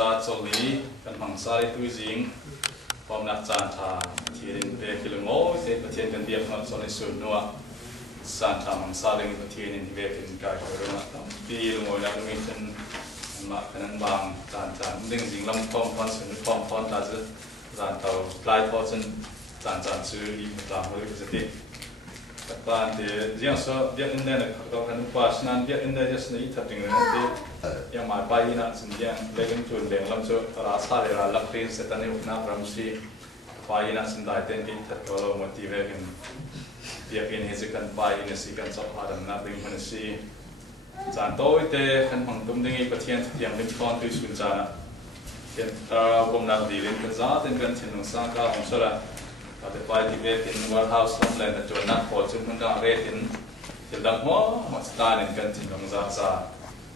sa choli kan mang sa tu jing pom nak chan tha thirin pe kilmo se pathian kan biak ngot soni sun nuwa san tha mang sa leng pathian in ve kin kai ko na pi Lungawinak-Lungawinak ma kan bang chan ding jing lam pom pon sun pom pon ta zu zan tàu lai tho chân chan chữ đi ta hơi cái gì các bạn thì riêng số biết in đây là các bạn qua sinh biết in đây just này thật tình là thì yang mà bay na sinh riêng lấy cái chuồn đèn làm cho ra xa để ra lắc tin sẽ tận dụng na làm gì bay na sinh đại tên đi thật có lo motive in biết in hết cái bay in sự cái sắp hoạt động na bên mình gì chan tôi thì khăn bằng tum đinh cái thiên thiềm bên con tôi xuân chan hiện hôm nào đi lên cái giá tên gần trên nông sang cao không sao là tại phải đi về trên warehouse làm lên là chỗ nát phổ chung mình đang về trên đặc mỏ mà style nên gần trên nông giá giá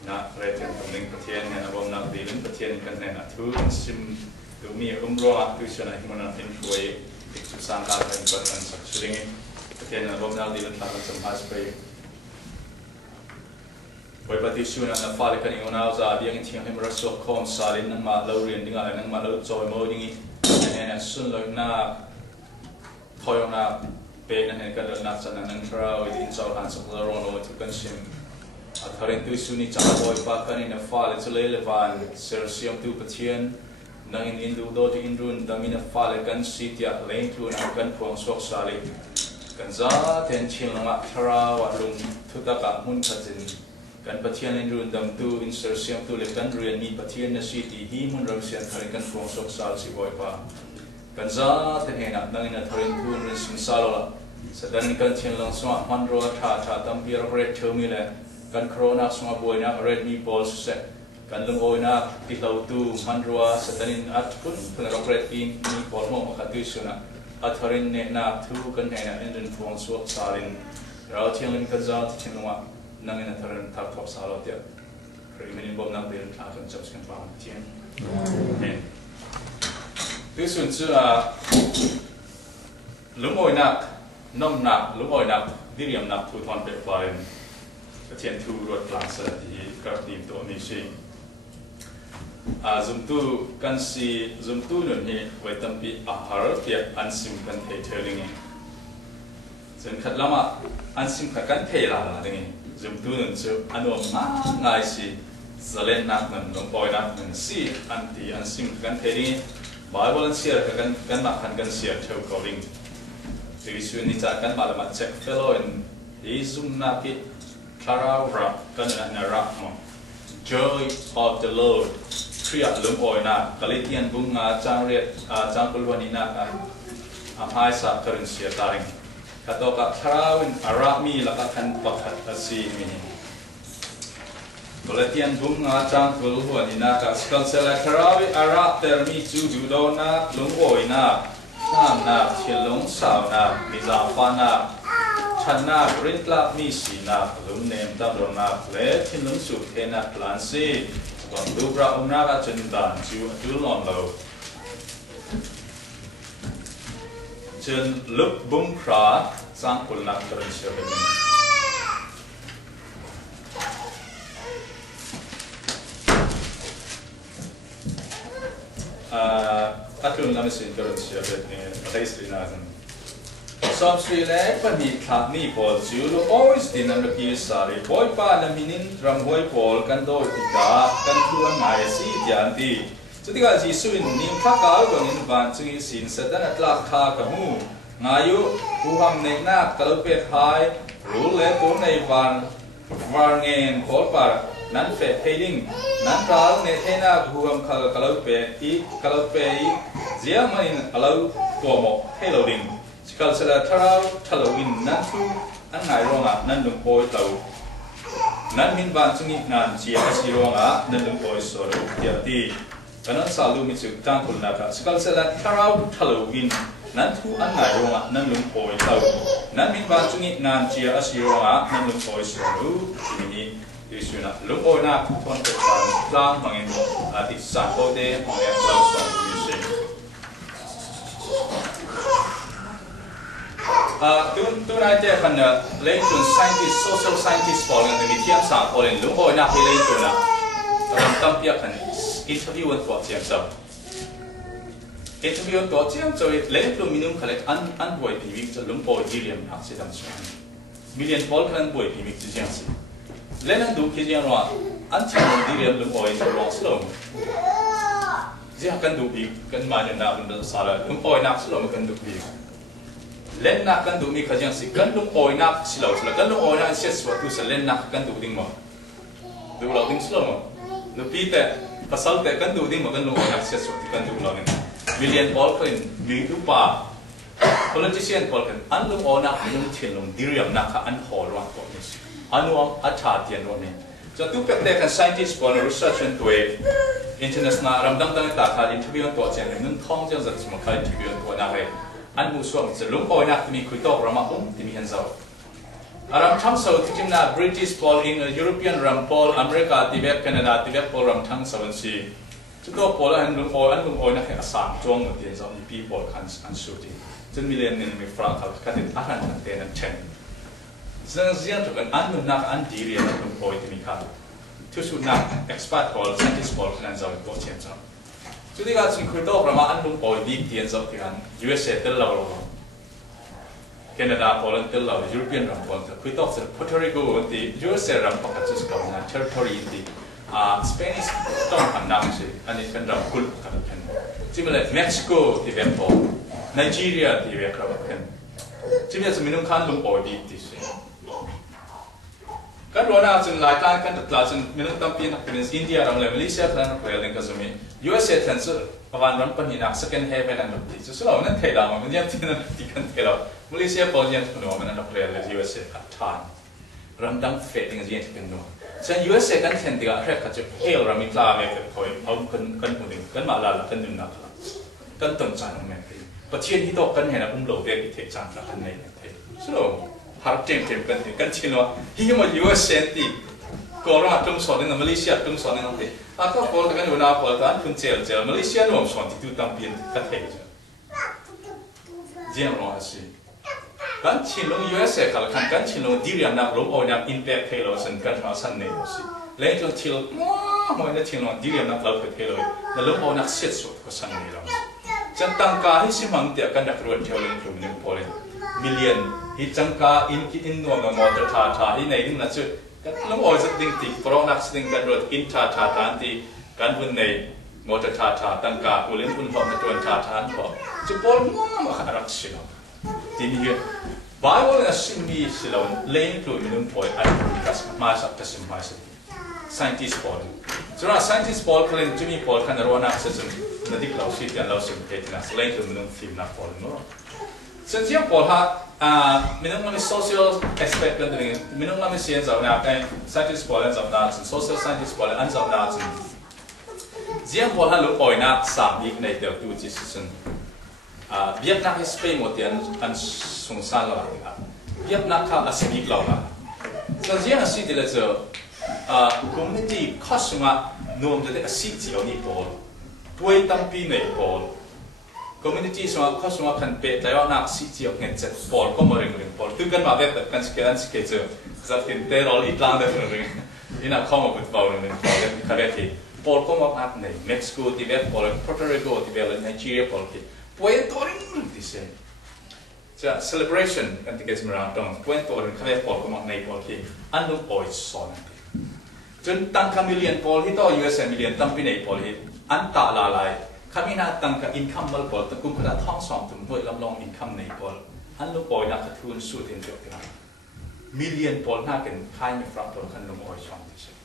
nát về trên tầm linh bát thiên này là hôm nào đi lên bát thiên gần này là thứ sim thứ mi rồi thứ chuyện này mình là enjoy thích chút sang cao thành phần ăn sắc sương bát thiên là hôm nào đi lên thằng sắm hai spray với bát thiên là pha lên cái nào ra đi anh thiêng hay mà số con sa lên năng mà lâu riêng đi ngay năng mà lâu trôi mơ đi này là xuân lợi na thôi ông nào bên này cái đợt nát chân năng trao in sau hàng sắp rồi rồi thì cần xem thời gian tôi suy nghĩ chẳng voi ba cái này là pha lên cho lấy lên van sử dụng tu bát thiên năng in du đôi thì in run đam in pha lên cần siatsiaht lên tu năng cần phong suộc sa lên cần giá thiên chiên lăng trao và lùng thu ta cả muốn thật gì cần bát thiên in run đam tu in sử dụng tu lên cần riêng ni bát thiên là si thì hi muốn rồi xem thời cần phong suộc sa si voi ba kan za te hena nang ina thorin thun rin sin salola sadan kan chen lang swa manro tha tam pir red thomi le kan corona swa boina red mi balls se kan Lungawinak ti lau tu manro sadanin at kun red in mi ball mo ka tu suna athorin ne na thu kan hena in phong suak salin rao chen lin kan za ti chen lwa nang ina thorin thap thop salo tia krimin bom nang din a kan chap kan pa tien cái xuân xưa là Lungawinak nông nạp Lungawinak đi điểm nạp thu thon bể bài cái thiên thu ruột làm sao thì các điểm tổ mình xem dùng tu can si dùng tu nữa thì với tâm bị ahar việc ăn sim can thể chơi đi nghe dùng khát lắm à ăn sim khát can thể là đi nghe dùng tu nữa chứ ăn uống ngay si giờ lên nạp mình Lungawinak mình si ăn thì ăn sim can thể đi Bible share kan ma khan kan share theu calling ti su ni cha kan ma la check fellow in izum na ki clara ra kan na ra mo joy of the Lord kriya Lungawinak kalitian bunga chang re chang kulwanina hai sa karin share taring katoka tharawin arami la ka khan pakhat asi mi Kalitian bunga chang kulwanina ka skansela karawi ara termi chu judona Lungawinak na chilong sao na mizafa na chana rintla mi sina lung nem tam rona le chinlung su thena plan si kon dubra umna ka chindan chu atul lon lo chen lup bum khra sang kulnak karin sebe Atlun namin sin karon siya bet ni taste natin. Som Sri Lanka pani thak ni Paul Zulu always din ang napisari boy pa na minin ram boy Paul kan do tika kan tuan ngai si dianti. Jadi ka Jisu in nim thakal ko nin ban chingi sin sadan atlak kha ka mu ngayu puham nei na kalpet hai rule ko nei van varngen Paul par nan fe heading nan kal ne thena huam khal kalpe i zia main alau tomo heloading sikal sela tharau thalawin nan thu an ngai ronga nan lung poi tau nan min ban chungi nan chia asironga nan lung poi soru tiati kanan salu mi chu tang kul na ka sikal sela tharau thalawin nan thu an ngai ronga nan lung poi tau nan min ban chungi nan chia asironga nan lung poi soru ni Isuna Lungawinak thon pe pan tlang mangin ti san ko de mangin close song music tu nai te kan lein tun scientist social scientist pol ngan mi thiam sa pol in Lungawinak hi lein tun na รำตั้มเปียกันอินเทอร์วิวตัวเจียมเจ้าอินเทอร์วิวตัวเจียมเจ้าเล่นตัวมินุมเขาเล่นอันบวยพิมิกจะลุงโอยดีเรียมหักเสียดำส่วนมิเลียนพอลคันบวยพิมิกจะเจียมสิเล่นอันดูคิดยังว่าอันที่ลุงดีเรียมลุงโอยจะร้องสโลมเจ้ากันดูบีกันมาเนี่ยนาเป็นสาระลุงโอยนักสโลมกันดูบีเล่นนักกันดูมีขยันสิกันลุงโอยนักสโลมกันลุงโอยนักเสียสวัสดิ์เล่นนักกันดูดิ้งมั้งดูเราดิ้งสโลมดูปีแต่ภาษาแต่กันดูดิ้งมั้งกันลุงโอยนักเสียสวัสดิ์กันดูเราเนี่ยมิเลียนพอลคันมีดูป่าpolitician พอลกันอันลุงโอยนักลุงเทียนลุงดีเรียมนักอันหอรวันตัวนี้อันนู้นอัจฉริยะวันนี้จะตู้เป็ดเด็กกัน scientist พอล research ตัว international รำดังๆต่างๆ interview ตัวเจนนุ่นท้องจะสมัคร interview ตัวนั่นเลยอันมุสลิมจะลุงโอยนักที่มีคุยต่อรำมาที่มีเห็นจะอารมณ์ทั้งสองที่จริงนะ British พอล European รำพอลอเมริกาที่เว็บแคนาดาที่เว็บพอลรำทั้งสองสิจุดตัวพอลอันลุงโอยนักแห่งสามจงที่จะมีปีพอลคันอันสุดที่จนมีเรียนในมีฝรั่งเขาคันที่อาหารต่างๆนั่นเช่นซึ่งเรื่องตัวกันอันนู้นนักอันดีเรียนลุงโอยที่มีค่ะทุกสุดนัก expert พอล scientist พอลขนาดจะเป็นตัวเชี่ยวชาญจุดที่การสิ่งคุยต่อประมาณอันลุงโอยดีเทียนจะที่กัน USA เตลเราแคนาดาพอลเตลเรา European รำพอลคุยต่อจาก Puerto Rico ที่ USA รำพอลจะสกัดนะ territory ที่Spanish ต้องหันดังสิอันนี้เป็นรำกุลกันเป็นที่มาเลย Mexico ที่เว็บพอล Nigeria ที่เว็บเราเป็นที่มีจะมีนุ่งขันลุงโอยดีที่สุดกันวันนั้นจึงหลายการกันตัดลาจึงมีนุ่งตั้มปีนักเป็นอินเดียรำเลยมาเลเซียกันนักเรียนก็จะมี USA แทนซึ่งประมาณรำปันหินัก second heaven อันดับที่สุดเราเนี่ยเทล่ามันยังที่นั่นที่กันเทล่ามาเลเซียพอยังที่นู่นมันอันดับเรียนเลย USA อัดทานรำดังเฟดยังยังที่กันนู่นฉะนั้น USA กันเทนที่ก็แค่ก็จะเฮลรามิตลาเมกคอยเอากันหุ่นดิ้งกันมาลาละกันนุ่นนักละกันต้นจานของแม่พี่ประเทศที่โตกันเห็นนะโลเวกเทจานละกันในเทสุดฮาร์ดเจมกันชินว่าที่มัน USA ที่ก่อนเราต้องสอนในมาเลเซียต้องสอนในนั่นที่ก็พอแล้วกันอยู่นะพอแล้วกันคุณเจลมาเลเซียนู่นสอนที่ดูตั้งปีนกันเทเจียมร้อนสิกันชินลง USA กันชินลงดีเรียนนักลงโอนักอินเตอร์เทโลสันกันมาสันเนี่ยสิเลยจนชิลมันจะชินลงดีเรียนนักเราเทโลแล้วลงโอนักเสียสุดก็สันเนี่ยเราจันตั้งการที่สิมังเดียกันนักเรียนเทโลกลุ่มหนึ่งพอเลยมิลเลียนฮิจังการอินนวมมอเตอร์ท่าที่ในนี่นะจุดกันลงโอจะดิ้งติโปรนักสิ่งกันรถอินท่าตันที่กันบนในมอเตอร์ท่าตั้งการอุลินบุญพอมาตัวท่าพอจุดพอมาขนาดสิเราทีนี้บายวอลนั้นสิ่งนี้สิเราเล่นกลุ่มหนึ่งพอไอ้กัสมาสักกัสมาสัก scientist พอส่วน scientist พอเขาเล่นจุดนี้พอขนาดว่านักศึกษานั่นที่เราสิที่เราสิ่งที่นั่นเล่นกลุ่มหนึ่งฟิล์มนักพอเนาะส่วนที่พอฮะมีน้องมี social aspect กันตรงนี้มีน้องมี science เอาหน้าไอ้ scientist พอเล่นเอาหน้าซึ่ง social scientist พอเล่นเอาหน้าซึ่งที่พอฮะลูกอ่อยนักสามอีกในเดียวดูจิตซึ่งเบียบนักให้สเปนหมดอย่างอันสงสารเราครับเบียบนักข้าอาศัยอีกเราละส่วนที่อันสิ่งที่เราเจอcommunity ข้อสมัครนุ่มจะได้อาศัยที่เอานี่พอป่วยตั้งปีในพอcommunity สมัครข้อสมัครคันเป็ดแต่ว่านักสิ่งที่เอาเงินจะพอก็มาเรื่องพอทุกคนมาแบบกันสเกลเจอจะเป็นเตอร์รอลอีกลางเดิมเรื่องนี่นักข้อมาบุตรเบาเรื่องพอเรื่องคาเฟ่ที่พอก็มาอัพในเม็กซิโกที่แบบพอPuerto Ricoที่แบบไนจีเรียพอที่Puertoring di sini. Jadi celebration kan tiga sembilan tahun. Puertoring kalian pol kemak naik pol ki. Anu pol son. Jadi tangka million pol itu US million tapi naik pol itu. Anta lalai. Kami nak tangka income mal pol. Tapi kita thang som tu boleh lamlong income naik pol. Anu pol nak ketun suit yang jauh kan. Million pol nak kan kai ni front pol kan lom pol son di sini.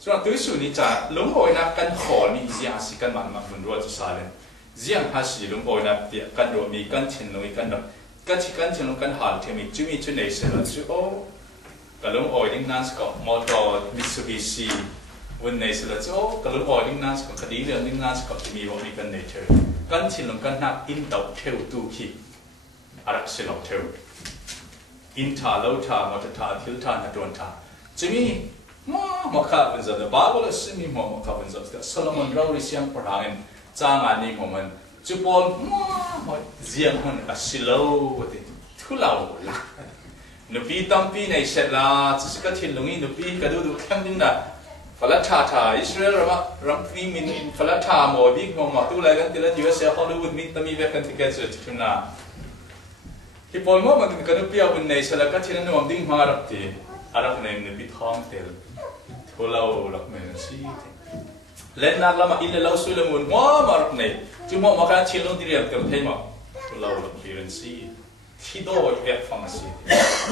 Soal tu isu ni cak lom pol nak kan hall ni isi asikan mana menurut salen. เรื่องภาษีลุงโอยนับเดียกันโดมีกันเชิญลุงกันดอกกันที่กันเชิญลุงกันหาที่มีจุมีจุดไหนเสร็จแล้วจุโอกันลุงโอยดิ้งนั่นสก็มอเตอร์มิตซูบิชิวันไหนเสร็จแล้วจุโอกันลุงโอยดิ้งนั่นสก็คดีเรื่องดิ้งนั่นสก็ที่มีวันนี้กันเนเธอกันเชิญลุงกันนับอินเตอร์เทลตูคีอารักษิลเทลอินทาเลวทามอเตอร์ทาทิลทานัดวนทาจุมีมาข้าเป็นสัตว์บ้าบอลสิมีมาข้าเป็นสัตว์โซโลมอนเราดิเซียงพระหันจ้างอันนี้ของมันจุบอลเสียงมันอัศโลติทุเลาละนุปีตั้มปีในเสร็จละจะสกัดทิ้งลงนี้นุปีกระดูกแข็งดิ้งนะ ฝรั่งชาติอิสราเอลรำพิมินฝรั่งชาโมดิกมองมาตัวอะไรกันที่ละUSAฮอลลีวูดมิตรมีแบบกันที่เกิดจากที่นั่นที่พอมามันก็นึกเปียบในสลักที่นั่นมันดิ้งมารับที่อารักในนึกพิท้องเตลทุเลาหลักเมนซีเล่นนักละมาอินเลาสุลมุนมารับในจุ่มมาการชิลล์ดีเรียมเตลเทมาทุเลาหลักเมนซีที่โดยแบบฟังสิ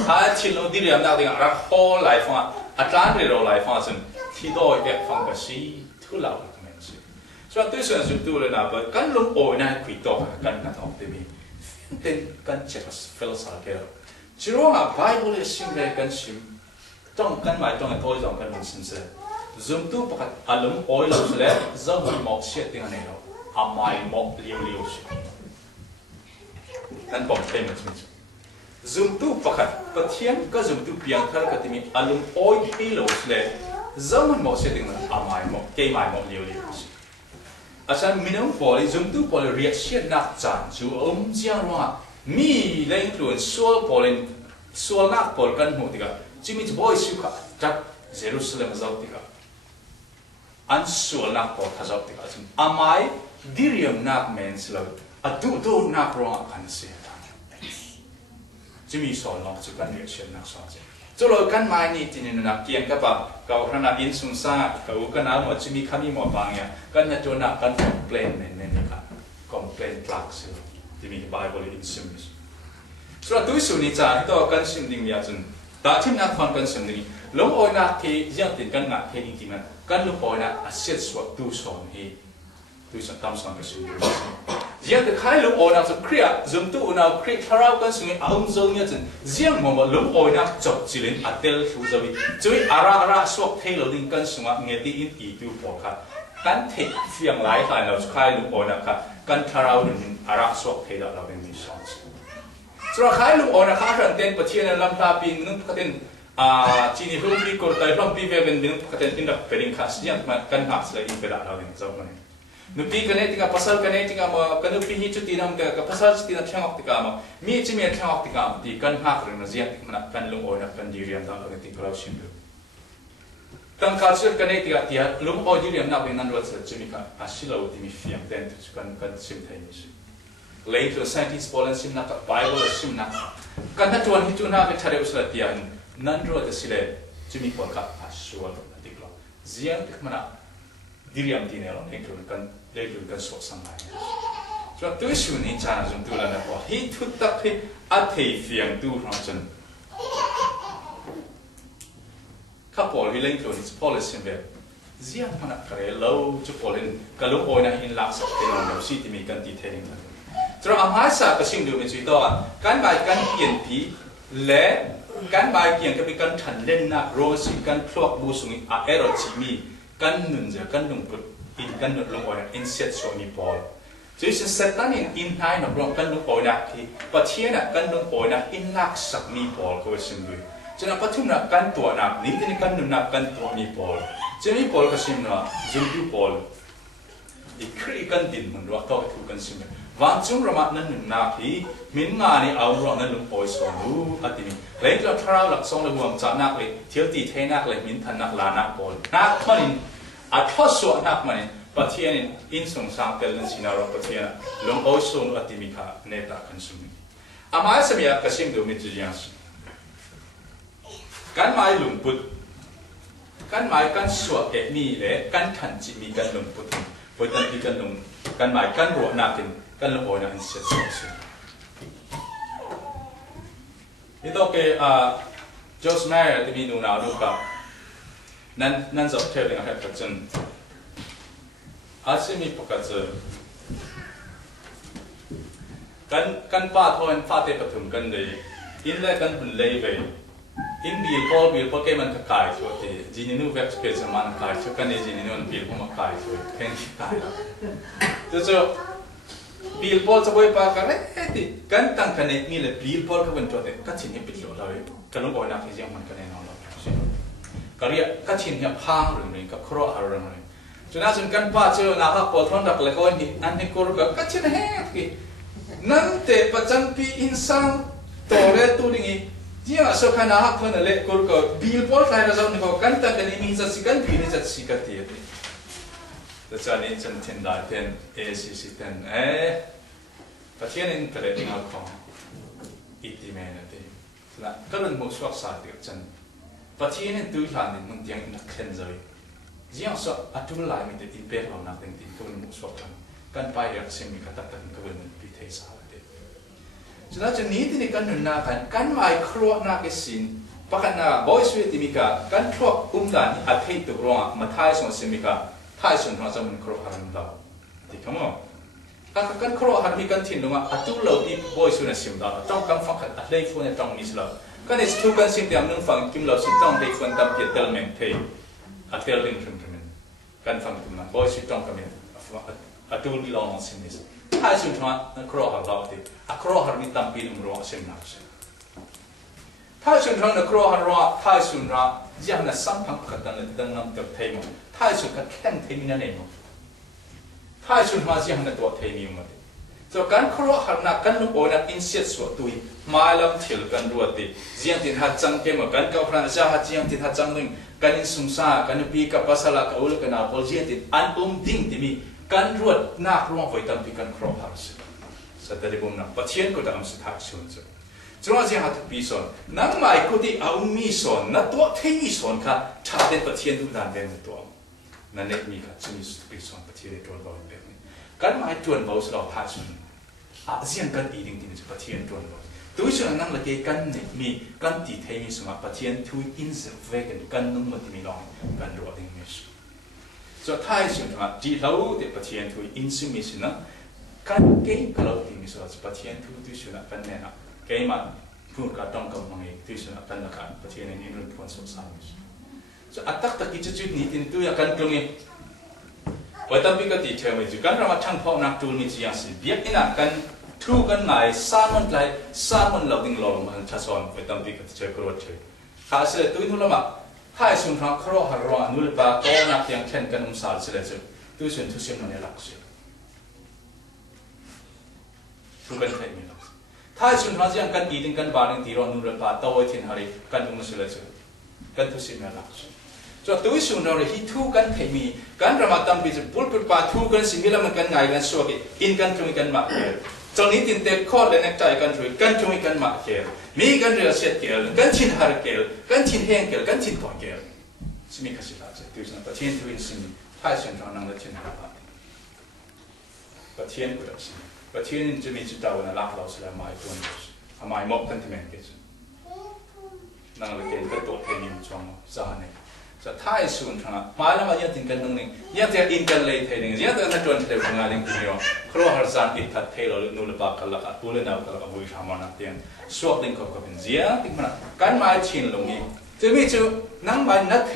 ถ้าชิลล์ดีเรียมนักดิ่งรักโฮไลฟ์ฟังอาจารย์เรียนไลฟ์ฟังซึ่งที่โดยแบบฟังก็สิทุเลาหลักเมนซีส่วนตัวส่วนสุดตัวเลยนะแบบกันลงโอยนะคุยต่อกันกันออกเดมีเป็นกันเช็คฟิลสาเกลจิโร่อะไบเบิลสิ่งเล็กกันสิ่งต้องกันหมายต้องตัวต้องกันมันสิ่งเสร็จซุ่มตู้ประกาศอารมณ์โอยเราเลยจะหุ่นหมอกเสียติงอันนี้เราอาไม่หมอกเลี้ยวสินั่นผมเป็นแบบนี้ซุ่มตู้ประกาศปะเทียนก็ซุ่มตู้เพียงเท่ากับที่มีอารมณ์โอยที่เราเลยจะหุ่นหมอกเสียติงอันอาไม่หมอกเกย์ไม่หมอกเลี้ยวสิอาจารย์มินพอลิซุ่มตู้พอลิเรียกเสียนักจันจูเจ้าว่ามีเรื่องตัวส่วนพอลิส่วนนักพอลกันหมดที่ก็จิมิจะบ่อยสุขจากเยรูซาเล็มจากที่ก็อันส่วนนักพอลจากที่ก็จิมอาไม่ดิเรียมนักเมนส์เราอัดดูนักร้องกันเสียทันจิมิสอนเราจะกันเรียกเสียนักสอนเสียจุดเรากันไม่นี่ที่นี่นักเกี่ยงกับว่าเขาขณะอินสุนซ่าเขากันน้ำว่าจิมิขามีหมอบางอย่างกันจะจนนักกันคอมเพลนในนี่ครับคอมเพลนคลาสสิที่มีไบเบิลอินซิมิสส่วนตัวส่วนนี้จ้าที่ตัวกันซิมดิ้งเนี่ยจนแต่ที่นักฟังกันซิมดิ้งลงโอยนักที่ยังติดกันนักที่จริงๆนั้นกันลงโอยนักอาศัยส่วนตัวส่วนที่ตัวส่วนตามส่วนกันซิมดิ้งยังแต่ใครลงโอยนักจะเครียดจนตัวนักเครียดทารากันซิมดิ้งอารมณ์จงเนี่ยจนยังมองว่าลงโอยนักจบจิลินอัดเดลฟูจวิจุยอาราสวกเทลดิ้งกันซิมว่าเงี้ยที่อินอีตัวพอค่ะกันเทเสียงหลายฝ่ายเราใครลงโอยนักค่ะกันทาราดิ้งอาราสวกเทลเราเป็นมิชชั่นส่วนใครลูกอ่อนนะครับเรื่องประเทศนั้นลำตาปีนึงประเทศจีนรุ่งปีก่อนแต่ลำปีเวเป็นนึงประเทศอินเดียเป็นอินคัสยังมากันหักสลายอินเดียเราเนี่ยจำมันนึกปีกันเนี่ยที่กับภาษากันเนี่ยที่กับกันนึกปีนี้จุดที่นั่งแต่กับภาษาจุดที่นั่งเที่ยวออกที่กับมีจิมีเที่ยวออกที่กับที่กันหักเรื่องนั้นยังที่มันกันลูกอ่อนกันดีเรียนต่างกันที่เราชิมดูตั้งการเชื่อกันเนี่ยที่กับที่ลูกอ่อนดีเรียนนับเป็นนั้นว่าจะมีการอาศัยเราที่มีเฟียงเด่นที่กันชิมไทยนี่สิLater, scientists polen simna ka Bible simna. Kanda tuan hitu na ke thare usla tian nandro te sile jimi pol ka aswal atiklo. Ziang tik mana diriam dinelo later kan so sangai. So tu su ni chana zum tu la na ko hi tu tak hi athei fiang tu ron chen. Ka pol hi later is policy be. Ziang mana kare lo chu polen ka lo oina in lak sak te no si ti mi kan ti thering la. เราอามาสากสิ่งเดียวเป็นจุดต่อการบ่ายการเปลี่ยนผีและการบ่ายเกี่ยงกับการทันเล่นนักโรสิการพลอกบูสุงอาเอรอจิมีการหนุนเจอการลงกุดอินการหนุนลงอ่อนอินเซตโซนีบอลจุดเซตนั้นอินไฮนักร้องการลงอ่อนที่ปัจเจียนการลงอ่อนอินลักสักมีบอลก็สิ่งเดียวฉะนั้นปัจจุบันการตัวนักนี่ที่การหนุนนักการตัวมีบอลจะมีบอลก็สิ่งนั้นจุดที่บอลอีกครีกันดินมันรักต่อถูกกันสิ่งนั้นวันจุ่มระมัดนั้นหนึ่งนาทีมินงานนี้เอารองนั้นลงปอยสองรู้อัติมีเล็กเราทราบหลักสองระหว่างจากนักเลยเที่ยวตีเทนักเลยมินทันนักลานักบอลนักมันอัดทอดส่วนนักมันปะเทียนอินสงสารเกิดเรื่องสินาเราปะเทียนลงปอยสองอัติมีค่ะเนตากันสุดอามาสมัยกระชิมดูมิจิยังสุการหมายหลุมปุดการหมายการสวดเอ็มีเลยการทันจิมีการหลุมปุดปุดทันที่การหลุมการหมายการรัวนักกันลงโอยนักอินเสียสุดนี่ตัวเกโจสแมร์ที่มีนูนาดูกับนั่นจะเทลิงให้ประจันอาจจะมีปกติกันป้าทอนฟาเตปฐุมกันเลยอินเล่กันหุ่นเล่ไปอินบิลพอลเกมันขายชัวร์ที่จีนินูเว็บสเปซมันขายชัวร์กันในจีนินูนบิลพอมาขายชัวร์แค่นี้ขายแล้วจะบิลพอลจะไปปากกันเลยกันตั้งกันนี่เลยบิลพอลก็เป็นตัวเด็กก็ชิ้นนี้ปิดโลเลยกันลูกบอลนักที่ยังมันกันแน่นอนเลยก็เรียกก็ชิ้นนี้พังเรื่องกับครัวอะไรเรื่องจนน่าสนกันป้าเจอหน้าพอลทอนดักเลยก็อันนี้ก็รู้ก็ชิ้นแห้งที่นั่นแต่ประจันปีอินซังตัวเรตัวนี้ dia so kana hak phone le kur ko bil pol khai ra zau ni ko kan ta kan mi za si kan bi ni za si ka ti ti ta cha ni chen chen da ten acc ten pathian in tere ding al ko iti me na te la kan mo swak sa ti chen pathian in tu hlan ni mun tiang na khen zai dia so atul lai mi te ti pe lo na teng ti ko mo swak kan pai yak sim mi ka ta kan ko wen pi thei saฉะนั้นจะนี้ที่นี่กันหนุนนากันไม่ครัวนาเกสินปะกันนาบอยสวีติมิกากันครัวด่านอาทิตย์ตัวร้อนมาท้ายส่วนสิมิกาท้ายส่วนเราจะมันครัวหารุนเราที่เขาบอกกันครัวหารุนกันทิ้งลงมาอาตุเราที่บอยสวีนสิมเราต้องกันฟังกันได้ฟังในต้องมิสเรากันในทุกกันสิ่งที่เราฟังกิมเราสิต้องได้ฟังตามเกี่ยวกับเมนเทอาเทลลิงทุนกันกันฟังตุมันบอยสวีต้องกันอาตุลีลองสิมิสท้ายสุดท้ายนั่นครัวหาเราที่ครัวหาริตัมปีนรัวเช่นนั้นท้ายสุดท้ายนั่นครัวหารัวท้ายสุดท้ายยังนั่นสัมผัสกันนั่นดังนั้นตัวเทมท้ายสุดก็แข่งเทมินั่นเองท้ายสุดท้ายยังนั่นตัวเทมิมันจากการครัวหานักกันนุ่งโอนักอินเสียสวดตุยมาลำเที่ยวกันรัวตียังที่หัดจังเกมกันเก่าพระเจ้าหัดยังที่หัดจังหนึ่งกันอินสุงซากันปีกับภาษาละกับอุลกันนาพอยังที่อันดิ่งที่มีกันรวดนักรัวไฟตัมปีกันครัวหาสิสัตว์ที่บุญนับปะเทียนก็จะทำสุดท้ายส่วนจุดจุดว่าจะหาทุกปีส่วนนั่งไม่ก็ที่เอามีส่วนนั่ตัวที่มีส่วนค่ะชาเด่นปะเทียนทุกด้านเป็นตัวนั่นเองมีค่ะจะมีสุดปีส่วนปะเทียนตัวเราเป็นกันไม่จวนเราสลับท้ายส่วนอาเซียนกันอีดิ่งที่จะปะเทียนตัวเราตัวส่วนนั่งละเกกันมีกันตีที่มีส่วนปะเทียนทุยอินเซฟเวกันกันนุ่มมันที่มีลองกันรัวดิ่งมีส่วนส่วนท้ายส่วนว่าจีเราเด็กปะเทียนทุยอินซิมิสนะกันเกย์ก็เราที่มีส่วนปะเทียนทุยส่วนเป็นเนี่ยนะเกย์มันพูดกับต้องกำลังทุยส่วนเป็นละกันปะเทียนในรุ่นพวนสุดสายมิสส่วนอัตตักกิจจุดนี้ที่ตัวอย่างกันตรงนี้วันตั้งปีก็ติดเชื้อมาจุกันเรามาช่างพ่อนักจูนมีจีอย่างสิเบียดนี่นะกันทุกันไหนสร้างมันไรสร้างมันเราดึงลงมันชัดซ้อนวันตั้งปีก็ติดเชื้อกรวดเชื้อข้าเสียตัวนู้นละมั้งถ้าส่วนทางครัวหารัวนู่นปะก็นักยังเช่นกันสารเสียจุดตัวส่วนทุกสิ่งมันเนี่ยหลักเสียทุกันใครมีหลักถ้าส่วนทางยังกันอีดึงกันบาร์นึงตีรอนู่นปะตัวไอ้ทิ้งหาริกันตรงนั้นเสียจุดกันทุกสิ่งมันหลักเสียจตัวส่วนเราเลยที่ทุกันใครมีกันเรามาตั้งปีจุดปุ๊บปุ๊บปะทุกันสิ่งที่เรามันกันไงกันสวกิอินกันตรงกันมาเกี่ยวตอนนี้ติดเตะข้อเลยนักใจกันช่วยกันตรงกันมาเกี่ยวมีกันเรือเสียเกี่ยวกันทิ้งหาริเกี่ยวกันทิ้งแห้งเกี่ยวกันทิ้งต่อเกี่ยวสิ่งนี้ก็สิลาเจตัวส่วนประเทศทุนสิ่งท้ายส่วนเรานั่งเลยทิ้งหาริประเทศก็ได้สิ่งประเทศจะมีจุดดาวน์ลักเราสิละไม่ตัวนี้ทำไมมอบกันที่แม่เกี่ยวนั่งเลยเกี่ยวกับตัวเทนิมช่องสานเนี่ยจะท้ายส่วนทางมาแล้วมายังถึงกันตรงนี้ยังจะอินกันเลยเทนิงยังจะนั่งจวนเทวงานลิงที่นี่ครัวหาสารอิทธิเทลนูลปากกันละกันปูเลนเอากันละกันบุยชามานักเตียนสวกลิงก็เป็นเสียติมันกันมาชินลงนี้จะมีจุนั่งมานักเท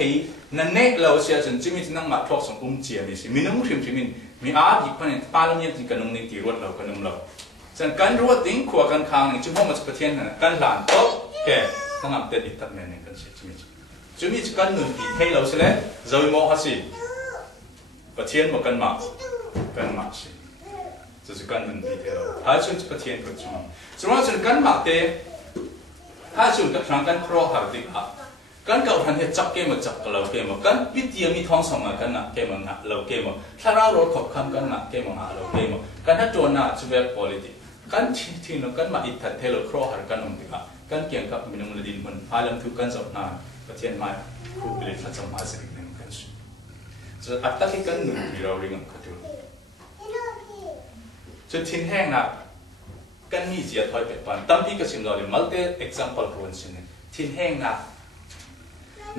นั่นเนเราเสียจนจะมีนั่งมาทอกส่งเจียนี่สิมีน้ำชิมชิมินมีอาบอีกคนเนี่ยปาลมยังถึงกันตรงนี้ตีรวดเรากันนุ่มเราฉันกันรวดดิ้งขวากันคางนี่จุ่มห้องมันจะประเทศนั่นกันหลานโต๊ะแก่นั่งอับเด็ดอิทธิเมนกันเสียจะมีกันหนุนปีให้เราเสียแล้วจะมีโมหะสิประเทศมันกันมาสิจะกันหนุนปีให้เราถ้าส่วนประเทศก็ช่วยส่วนส่วนกันมาเตะถ้าส่วนกับทางกันครอหาดิบกันเก่าทันเหตุจับเกมจับกับเราเกมกันพิธีมีท้องสองกันนะเกมนะเราเกมถ้าเรารถขบคำกันนะเกมหาเราเกมกันถ้าโจรนะจะเป็น politics กันที่เรากันมาอิทธิเทลครอหากันนั่นดิกันเกี่ยงกับมินุมลดินมันพาลมทุกกันจับนาประเทศมาคูเปลิตจะมาสิ่งหนึ่งกันสุดจะอัตตาที่กันหนุนเราเรื่องกันดูจะทิ้งแห้งนะกันมีเสียถอยไปปันตั้งที่กสิมเราเลยมัลติ example คนสิ่งนี้ทิ้งแห้งนะ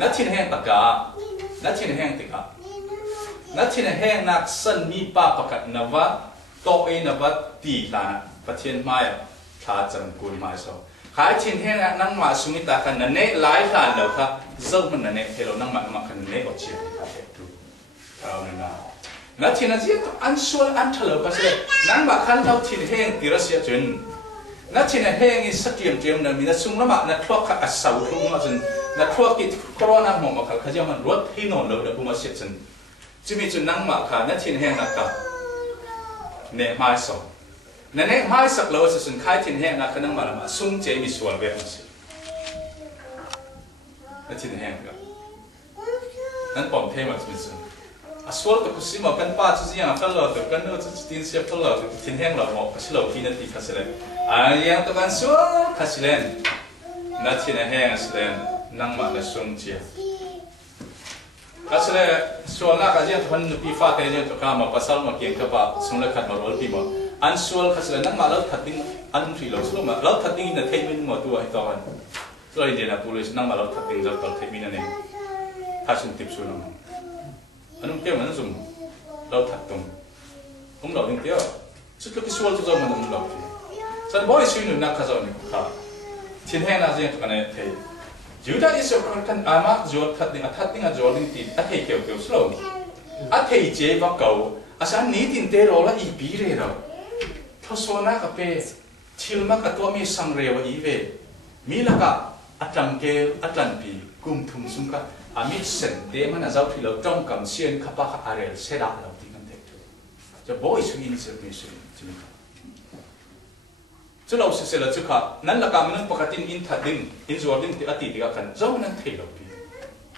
นัดทิ้งแห้งตะกานัดทิ้งแห้งติกานัดทิ้งแห้งนักสันมีป้าประกาศนวะโตเอนวะตีลานะประเทศมาถ้าจังกุลมาสอขายทิ้งแห้งนั่งมาสุมิตากันนั่นเน่หลายหลานเดียวค่ะเจ้ามันนั่นเน่เฮโลนั่งมากันเน่อดเชียร์ค่ะดูเอาหน่านัดทิ้งนั่นสิอันส่วนอันเฉลิมก็เสียนั่งมาขันเราทิ้งแห้งตีรัสเซียจนนัดทิ้งแห้งนี่สักเจียมนั่นมีนัดสุ่มละมานัดทวกอัศสาวทุ่งมาจนนัดทวกกิจโควิดหมอกมาขยันมันรถที่นอนเลยเดี๋ยวผมมาเสียจนจะมีจนนั่งมาค่ะนัดทิ้งแห้งนักกับเน่ไม่สองนั่นเองไม่สักเราจะสุนขายทิ้งแห้งนักนั่งมาละมาสุ่มเจมีส่วนแบบนี้ นั่นทิ้งแห้งกันนั่นปอมเทมันเป็นส่วนส่วนตัวสิ่งมันกันป้าจุดยังกันเราตัวกันเราจุดทิ้งเสียบเราทิ้งแห้งเราหมกสิ่งเราที่นั่นที่ขัดเลยยังตัวกันส่วนขัดเลยนั่นทิ้งแห้งขัดเลยนั่งมาในส่วนเจียขัดเลยส่วนนักการทุนปีฟ้าเตยตัวกันมาภาษามาเกี่ยงกับว่าส่วนเราขัดมาโรลปีมาอันส่วนขัดเลยนั่งมาเราขัดดิ้งอันที่เราส่วนมาเราขัดดิ้งในเทมินมาตัวให้ตัวกันตัวอินเดียนะตัวเลยนั่งมาเราขัดดิ้งเราตัวเทมินนั่นเองถ้าส่วนติดส่วนนั้นอันนั้นเกี่ยวมันสุ่มเราถัดตรงผมเราเดียวสุดท้ายส่วนตัวเรามันเราฉันบอกให้สิ่งหนึ่งนักข่าวนี่ค่ะทิ้งให้น่าจะกันเนี่ยที่ยูดาอิสระกันอามาจอดถัดดิ้งจอดดิ้งตีอัฐเกี่ยวสโลว์อัฐเจ็บก็อาศัยนี้ตินเตอร์เราละอีบีเร่เราทศนักเป็นทิลมักตัวมีสังเรียวอีเวมีละก็อัตลังเกลอัตลันปีกุมทุมสุงกะอามิเซนเดมันอาจจะที่เราจ้องกำเสียนขับปะอะไรเสด็จเราที่กันเด็กจะบ่อยสุดอินเสด็จสุดจริงครับจะเราเสียแล้วจุกะนั่นละการมันปกติอินทัดดิ้งอินจอดดิ้งที่อดีตที่กันเจ้านั่นเทเราปี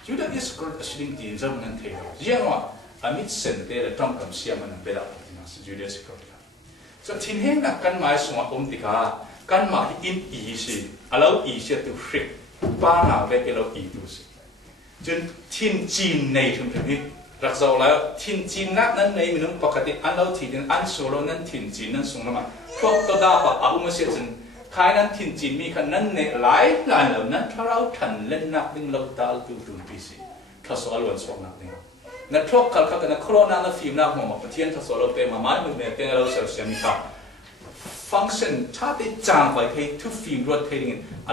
จุดนี้สกุลสิ่งที่เจ้านั่นเทเราเรื่องว่าอามิเซนเดเราจ้องกำเสียมันเป็นเราที่นั่นจุดนี้สกุลครับจะทิ้งให้นักการหมายสมองติกาการหมายอินอีสิเราอีเสียตัวฟริกป้าหนาเวกเราอีดูสิจนทิ้งจีนในถึงนี้รักษาแล้วทิ้งจีนนักนั้นในมันปกติอันเราทิ้งอันส่วนเรานั้นทิ้งจีนนั้นส่งมาพวกตัวดาบอาวุธเสียจนใครนั้นทิ้งจีนมีขนาดในหลายล้านเหล่านั้นถ้าเราทันเล่นนักดึงเราตาดูดูปีสิถ้าส่วนล้วนส่งนักดึงนั่นพวกเขากันนะโครนาฟิล์มนักหัวมาประเทศถ้าส่วนเราเต็มมาไม่เหมือนเต็มเราเสียเสียมีครับฟังก์ชันชาติจางไปให้ทุกฟิล์มรวดเท่ง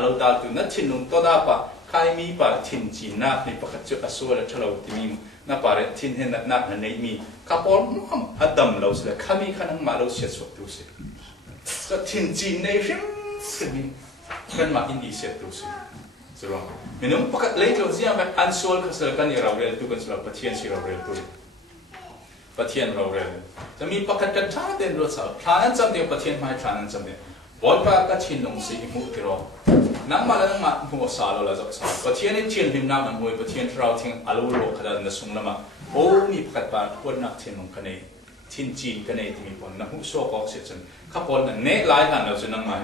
เราตาดูนั่นทิ้งลงตัวดาบใครมีปาร์ทิ้งจีนนักในปกติส่วนเราที่มีนับปาร์ทิ้งเห็นนักในมีข้าพเจ้าอัดดำเราเสียข้ามีขนาดมาเราเสียสุดดูสิก็ทิ้งจีนในฟิล์มสิมีกันมาอินดีเสียดูสิใช่ไหมมีน้องปกติเลยเราเสียแบบอันส่วนเขาเสียกันนี่เราเรียนตัวกันสำหรับประเทศที่เราเรียนตัวประเทศเราเรียนจะมีปกติกันท่าเดินรถสาวท่านั้นจำเดียวประเทศไม่ท่านั้นจำเดียวบอลปากก็ทิ้งลงสิมุติรอนั่งมาแล้วนั่งมาหัวสาวเราจะสาวประเทศนี้ทิ้งหิมน้ำมันหัวประเทศเราทิ้งอาลูโลขนาดนั้นส่งแล้วมาโอ้มีปกติปานคนนักทิ้งลงกันเองทิ้งจีนกันเองที่มีผลนักหุ่นโซ่ก็เสียจนข้าพเจ้าเนี่ยหลายงานเราจะนั่งมา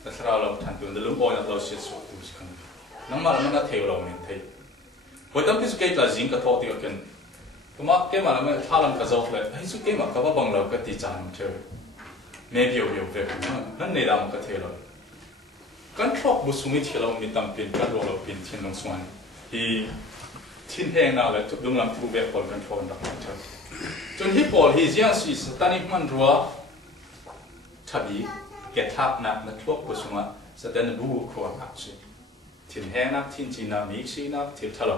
แต่ถ้าเราทันตัวเดิมบ่อยเราเสียสุดดูสิครับนั่งมาแล้วมันน่าเที่ยวเราเนี่ยเที่ยวพอตั้งพิสุเกตละจิงก็ทอดที่กันก็มาเกี่ยมาแล้วมันท่าลังก็จะเลยพิสุเกตมาก็ว่าบังเราก็ตีจานเชื่อเมย์เบียวเด็กนั่นในดำก็เที่ยวเรากันทอกบุษมิที่เรามีตั้งเป็นกันเราเป็นที่น้องสวรรค์ที่ทิ้งแห้งน่าเลยทุกดวงลำทุกแบบคนกันทอนดักเชื่อจนที่ปอลที่ยังสิสตานิมันรัวทับีเกทับนักนักทอกบุษมาสตานิบูครัวนักสิทิ้งแห้งนักทิ้งจีนักมิกซีนักทิ้งทะเล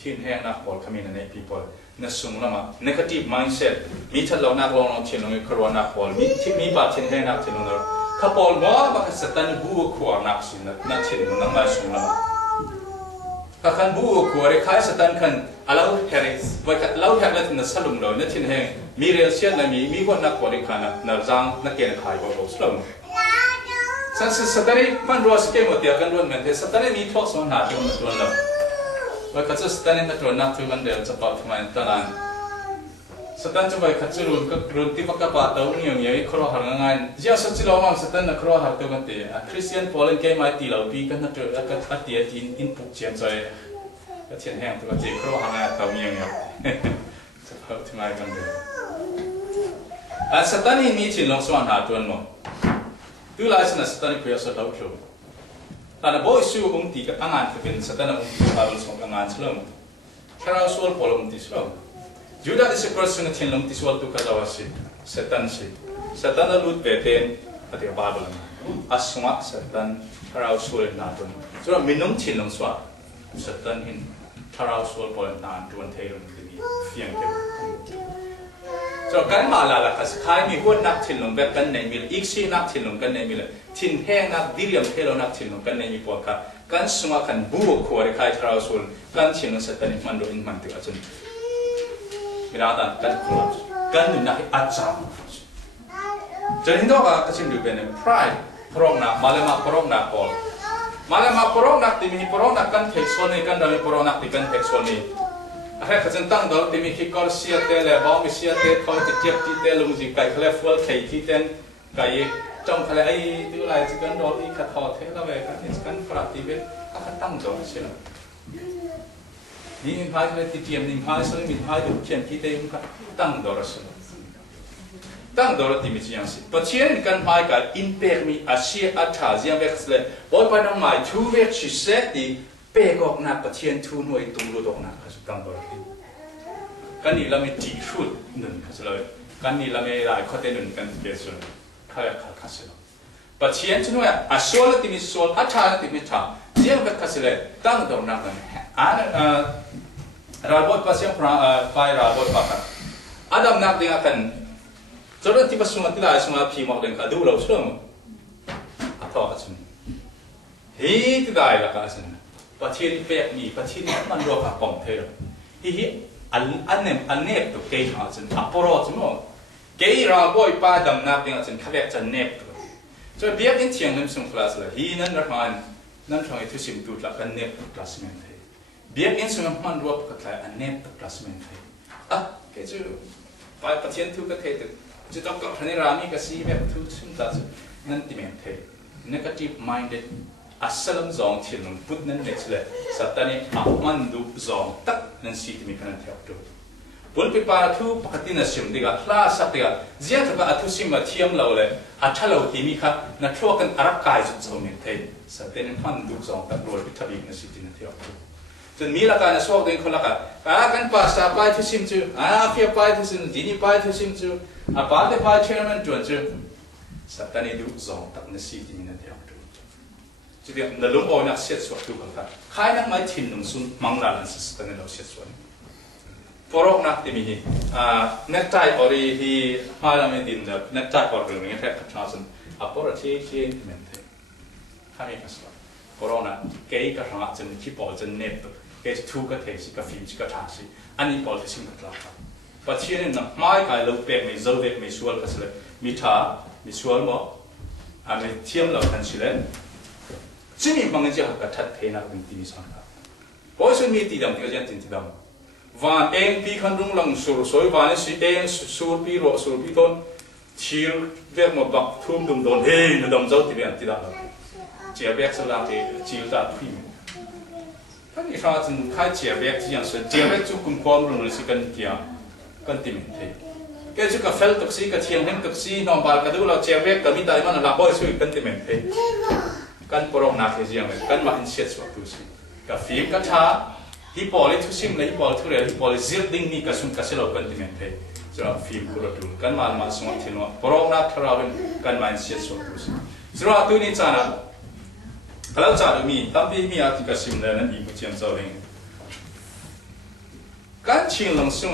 ทิ้งแห้งนักบอลขมิ้นในปีปอลนั่นสมมติว่า negative mindset มีทัดเรานักลองทิ้งลงครัวนักบอลมีบาดทิ้งแห้งนักทิ้งลงเราข้าบอลว่าบักสตานิบูครัวนักสินักทิ้งลงนั่งมาสมมติว่าข้าขันบูครัวเรียกใครสตานขันเราเฮริสไว้เราเฮริสนั่นสลุมเรานั่นทิ้งแห้งมีเรียลเชียนและมีคนนักบอลขันนั่นจังนักเกณฑ์ขายบอลสลุมฉันสตานิมันรัวสเกมหมดเดียวกันรัวเหมือนเดิมสตานิมีทอกสอนหาตัวมันตัวเราว่าเขาจะสตานินักตัวนักตัวมันเดียวจะปะทำไมตอนนั้นสตานิจะไปขัดจุรุนก็รุนที่พักกับปะตัวนี้อย่างนี้ครัวหางานเจ้าสัจจิเรามั่งสตานินักครัวหาตัวกันเดียคริสเตียนพอลเกมไม่ตีเราปีกันนักตัวก็อัดเดียดินอินพุกเชียนใจก็เชียนแห้งตัวเจ้าครัวหางานตัวนี้อย่างนี้จะปะทำไมกันเดียสตานิมีชิ้นลงสวรรค์หาตัวมั้งดูลายสนับสนุนคุยสุดเราชมแต่ในบ่อยสิ่งที่กับงานที่เป็นสถานะที่เราส่งงานสลมแค่เราส่วนพลังที่สลมจุดที่สิ่งที่สิ่งที่เราที่ส่วนตัวก็จะว่าสิสถานะลุดเบเทนปฏิบัติบาลอาสวะสถานเราส่วนนาตุนจุดมินุมที่เราส่วนสถานหินเราส่วนพลังนาตุนเทลุนที่มีเฟียงเกี่ยวจากการมาลาละครับใครมีคนนักทิ้งลงแบบกันในมิลอีกสิ่งนักทิ้งลงกันในมิลทิ้งแห้งนักดิเรียมเทโลนักทิ้งลงกันในมิพวกครับการสมัครกันบู๊ขวดใครทราวส่วนการทิ้งลงสถานีมันโดนมันติดอาจารย์มีร้านกันครบกันอยู่ในอาจารย์จะเห็นตัวว่าก็เช่นเดียวกัน pride พร้อมนะมาเลมาพร้อมนะพอล มาแล้วมาปรองนักที่มีปรองนักกันเทคโซนีกันเรามีปรองนักที่กันเทคโซนีอะไรก็จะตั้งดอกที่มีคิกอลเสียเตะเลยบ้องมีเสียเตะเขาจะเจ็บที่เตะลงจีไก่เขาเรียกฟัวไข่ที่เต้นไก่จ้องเขาเลยไอ้ที่อะไรจะกันดอกที่ขัดทอเทแล้วเว้ยกันนี่กันปราบที่เว้ยก็ตั้งดอกเสียแล้วนี่มีพายเลยที่เตรียมนี่พายส่วนมีพายดูเขียนที่เตะมันก็ตั้งดอกเสียตั้งดอกที่มีอย่างสิปัจจัยนี้กันพายกับอินเตอร์มีอาชีพอาชาเสียงเวกส์เลยบอกไปน้องหมายทูเวกชิเซตีเปกอกนักปัจจัยทูหน่วยตุ้งรูดอกนักก็จะตั้งดอกที่กันนี่เราไม่จีชุดหนึ่งก็จะเลยกันนี่เราไม่ได้ข้อเท็จหนึ่งกันเกี่ยวกับข้าราชการก็จะเลยปัจจัยที่นู่นอาชีพที่มีส่วนอาชาที่มีชาเสียงเวกก็จะเลยตั้งดอกนักนั้นเราบอกภาษาพระไปเราบอกว่าอาดัมนักดิ่งกันจนที่ภาษาที่ได้สมาพิมพ์เรื่องการดูเราเชื่อมั้ยอัตถะฉันเฮ้ยที่ได้ละกันฉันประเทศนี้เป็นมีประเทศนี้มันรวมกับปองเทลเฮ้ยอันนี้ตัวเกย์หาฉันอัปโรจมั้งเกย์เราบอกป้าดำนักดิ่งฉันเขาเรียกฉันเนบตัวจนเบียร์ที่เชียงนั้นส่งคลาสเลยเฮ้ยนั่นรักมันนั่นทำให้ทุกสิ่งดูดละกันเนบคลาสเมนเทเบียร์อินส่งมันรวมกับอะไรอันเนบคลาสเมนเทเกย์จูไปประเทศทุกประเทศจะต้องกับพระนิรามีก็สีแบบทุกสิ่งต่างๆนั่นที่เหมือนเท negative minded อัศลมจองที่ลงพุทธนั่นเองเลยสัตย์นี้มันดูจองตักนั่นสิ่งที่มีขนาดเท่าตัวบนปีปาทุปกตินั่นสิ่งที่ก็คลาสักที่ก็เจ้าถ้าว่าทุกสิ่งมาเทียมเราเลยอัชเราที่มีค่ะนั่นทั่วกันอารักกายจุดจองเหมือนเทสัตย์นี้มันดูจองตักรวยพิธาบินั่นสิ่งที่นั่นเท่าตัวจนมีละกันสวกเดินคนละกันภาษาไปทุกสิ่งจู่เฟียไปทุกสิ่งจีนี่ไปทุกสิ่งจู่ปาเดไปเชื่อมันจวนจู่สัตย์นี้ดูจองตักนั่นสิ่งที่มีนั่นเท่าตัวจุดเดียวนั่นลุงโอนักเสียสวกดูกันค่ะใครนักไม่ทิ้งลุงซุนมังลาลันสิสตันนี่เราเสียสวกพอรอกนักที่มีเน็ตไทออรีที่มาแล้วไม่ดินแบบเน็ตไทออรีนี่แค่ขัดชาสันอัปโปรเชนเหมือนเดิมข้ามีกันสวกพอรอกนักเกย์ก็ทำจนที่ปอจนเน็ตเกย์ทูก็เทสิก็ฟิลสิก็ทาสิอันนี้ปอที่สิ่งก็ลาครับปัจจัยนี้นะไม่ใครเราเปลี่ยนไม่เจ้าเด็กไม่ชัวร์ก็สิเลยมีท่ามีชัวร์มั้งไม่เทียมเราทันสิเลยซึ่งมีบางอย่างก็ทัดเทนักเป็นที่มีสังกัดเพราะฉะนั้นมีที่ดำที่ก็จะติดที่ดำวันเองปีขันรุ่งหลังสุรสวยวันนี้สิเองสุรปีโรสุรปีต้นชีรเรียกมาบักทุ่มดุมโดนเฮ้ยนุ่มเจ้าที่เป็นที่ดำเจียเบียกสลาที่ชีรตาพิมพ์ท่านนี้ฟังจนใครเจียเบียกที่ยังสุดเจียเบียกจุกุมความรุ่งเลยสิกันที่ยังกันที่มันเท่แกจุกเฟลตุกซีกับเทียงเห็นตุกซีน้องบาลก็ดูเราเจียเบียกกับมิตรมันหลับบ่อยสุดกันที่มันเท่กันปรองนักเจียงเลยกันมาอินเสียสวัสดิ์สิกับฟิล์มกับชาฮิปโปลิทุสิมเลยฮิปโปลิทุเรฮิปโปลิซิลดิ้งนี่กับสุนกัสเลากันที่มันเท่จะฟิล์มกุระดูกันมาสมัครที่โน่ปรองนักทราวินกันมาอินเสียสวัสดิ์สิจะตัวนี้จานะkalau cara mi tapi mi arti kasim dan ibu ciam sauling kan cing langsung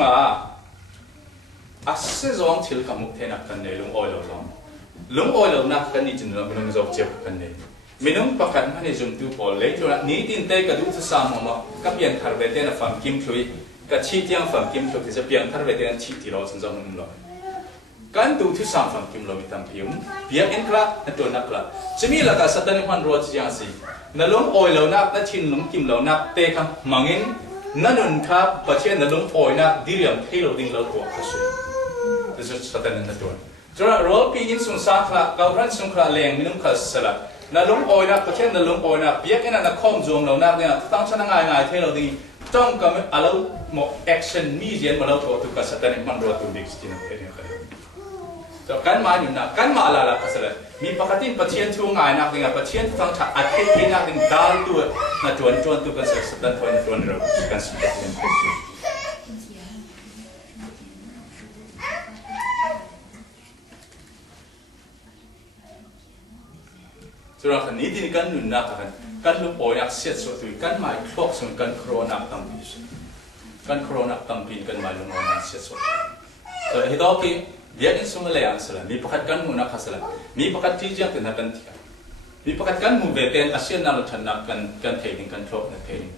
asse zong til kamu tenak kan ne lung oil nak kan ni jenuh minum zong ciam kan ne minum pakat mana zoom tu boleh tu ni tinte kadu sesama mak kapian tharbete na fam kim thui kaci tiang fam kim thui bisa piang tharbete na ci tiro senzong minum lo kan tu tu sam fam kim lo mitam pium biar enkla atau nakla semila ka satan man ro chi yang si na lom oi lo nak na chin lom kim lo nak te kam mangin na nun kha pathian na lom oi nak diriam thelo ding lo ko khasu this is satan na tu jora rol pi in sung sa kha ka ran sung kha leng minum kha sala na lom oi nak pathian na lom oi nak biak ena na khom jom lo nak ne tang chana ngai thelo ding tong kam alo mo action mi jen ma lo ko tu ka satan man ro tu dik stin kha so kan ma ni na kan ma la kasala mi pakatin pathian thu ngai nak dinga pathian thang tha athe thi nak ding dal tu na tuan tu kan satan thoi na tuan ro kan satan so ra kan ni din kan nun na kan lu poi nak set so tu kan mai khlok sun kan corona tam pi kan corona tam pin kan mai lu na set so so hi do ki dia in semua layan salah, mi pakat kan mu nak salah, mi pakat tijang kena kan tiga, mi pakat kan mu beten asyik nalar tanam kan trading kan klop nak trading.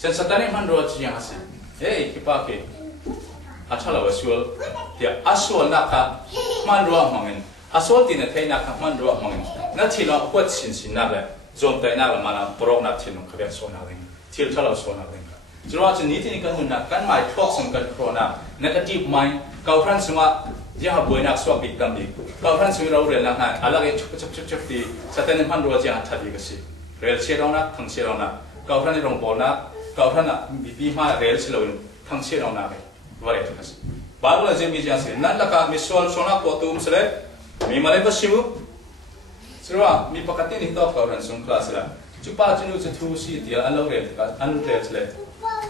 Sensatane man roh tijang hasil, kita ke, asal awasual, dia asal nak man roh mangin, asal tina thay nak man roh mangin, nak cila kuat sin nak le, จมแต่หน้าละมานะโปรนักเทียนขบวนโซนาเองเที่ยวทะเลโซนาเองจุดว่าจุดนี้ที่นี่กันหุ่นนักกันหมายทอกสมกันโครนานักจีบไม่เกาทันสมัยยังหาบุญนักสวบิดดำดีเกาทันสมัยเราเรียนนักนั้นอะไรก็ชุบดีสเตนพันรัวจะหัดทัดดีก็สิเรียนเชื่อเรานักทั้งเชื่อเรานักเกาทันในโรงบอลนักเกาทันน่ะบีมาเรียนเชื่อเราทั้งเชื่อเรานักเลยว่าเรียนก็สิบาบุลเจมีจังสินั่นละก็มีส่วนส่วนนักปวดตุ้มสิเลยมีมาเลยก็ชิวสุดว่ามีปกตินี่ต้องเกาทันส่งคลาสละจุดป้าจุดจะทูสิเดียวอันเราเรียนก็อันเรียนเลย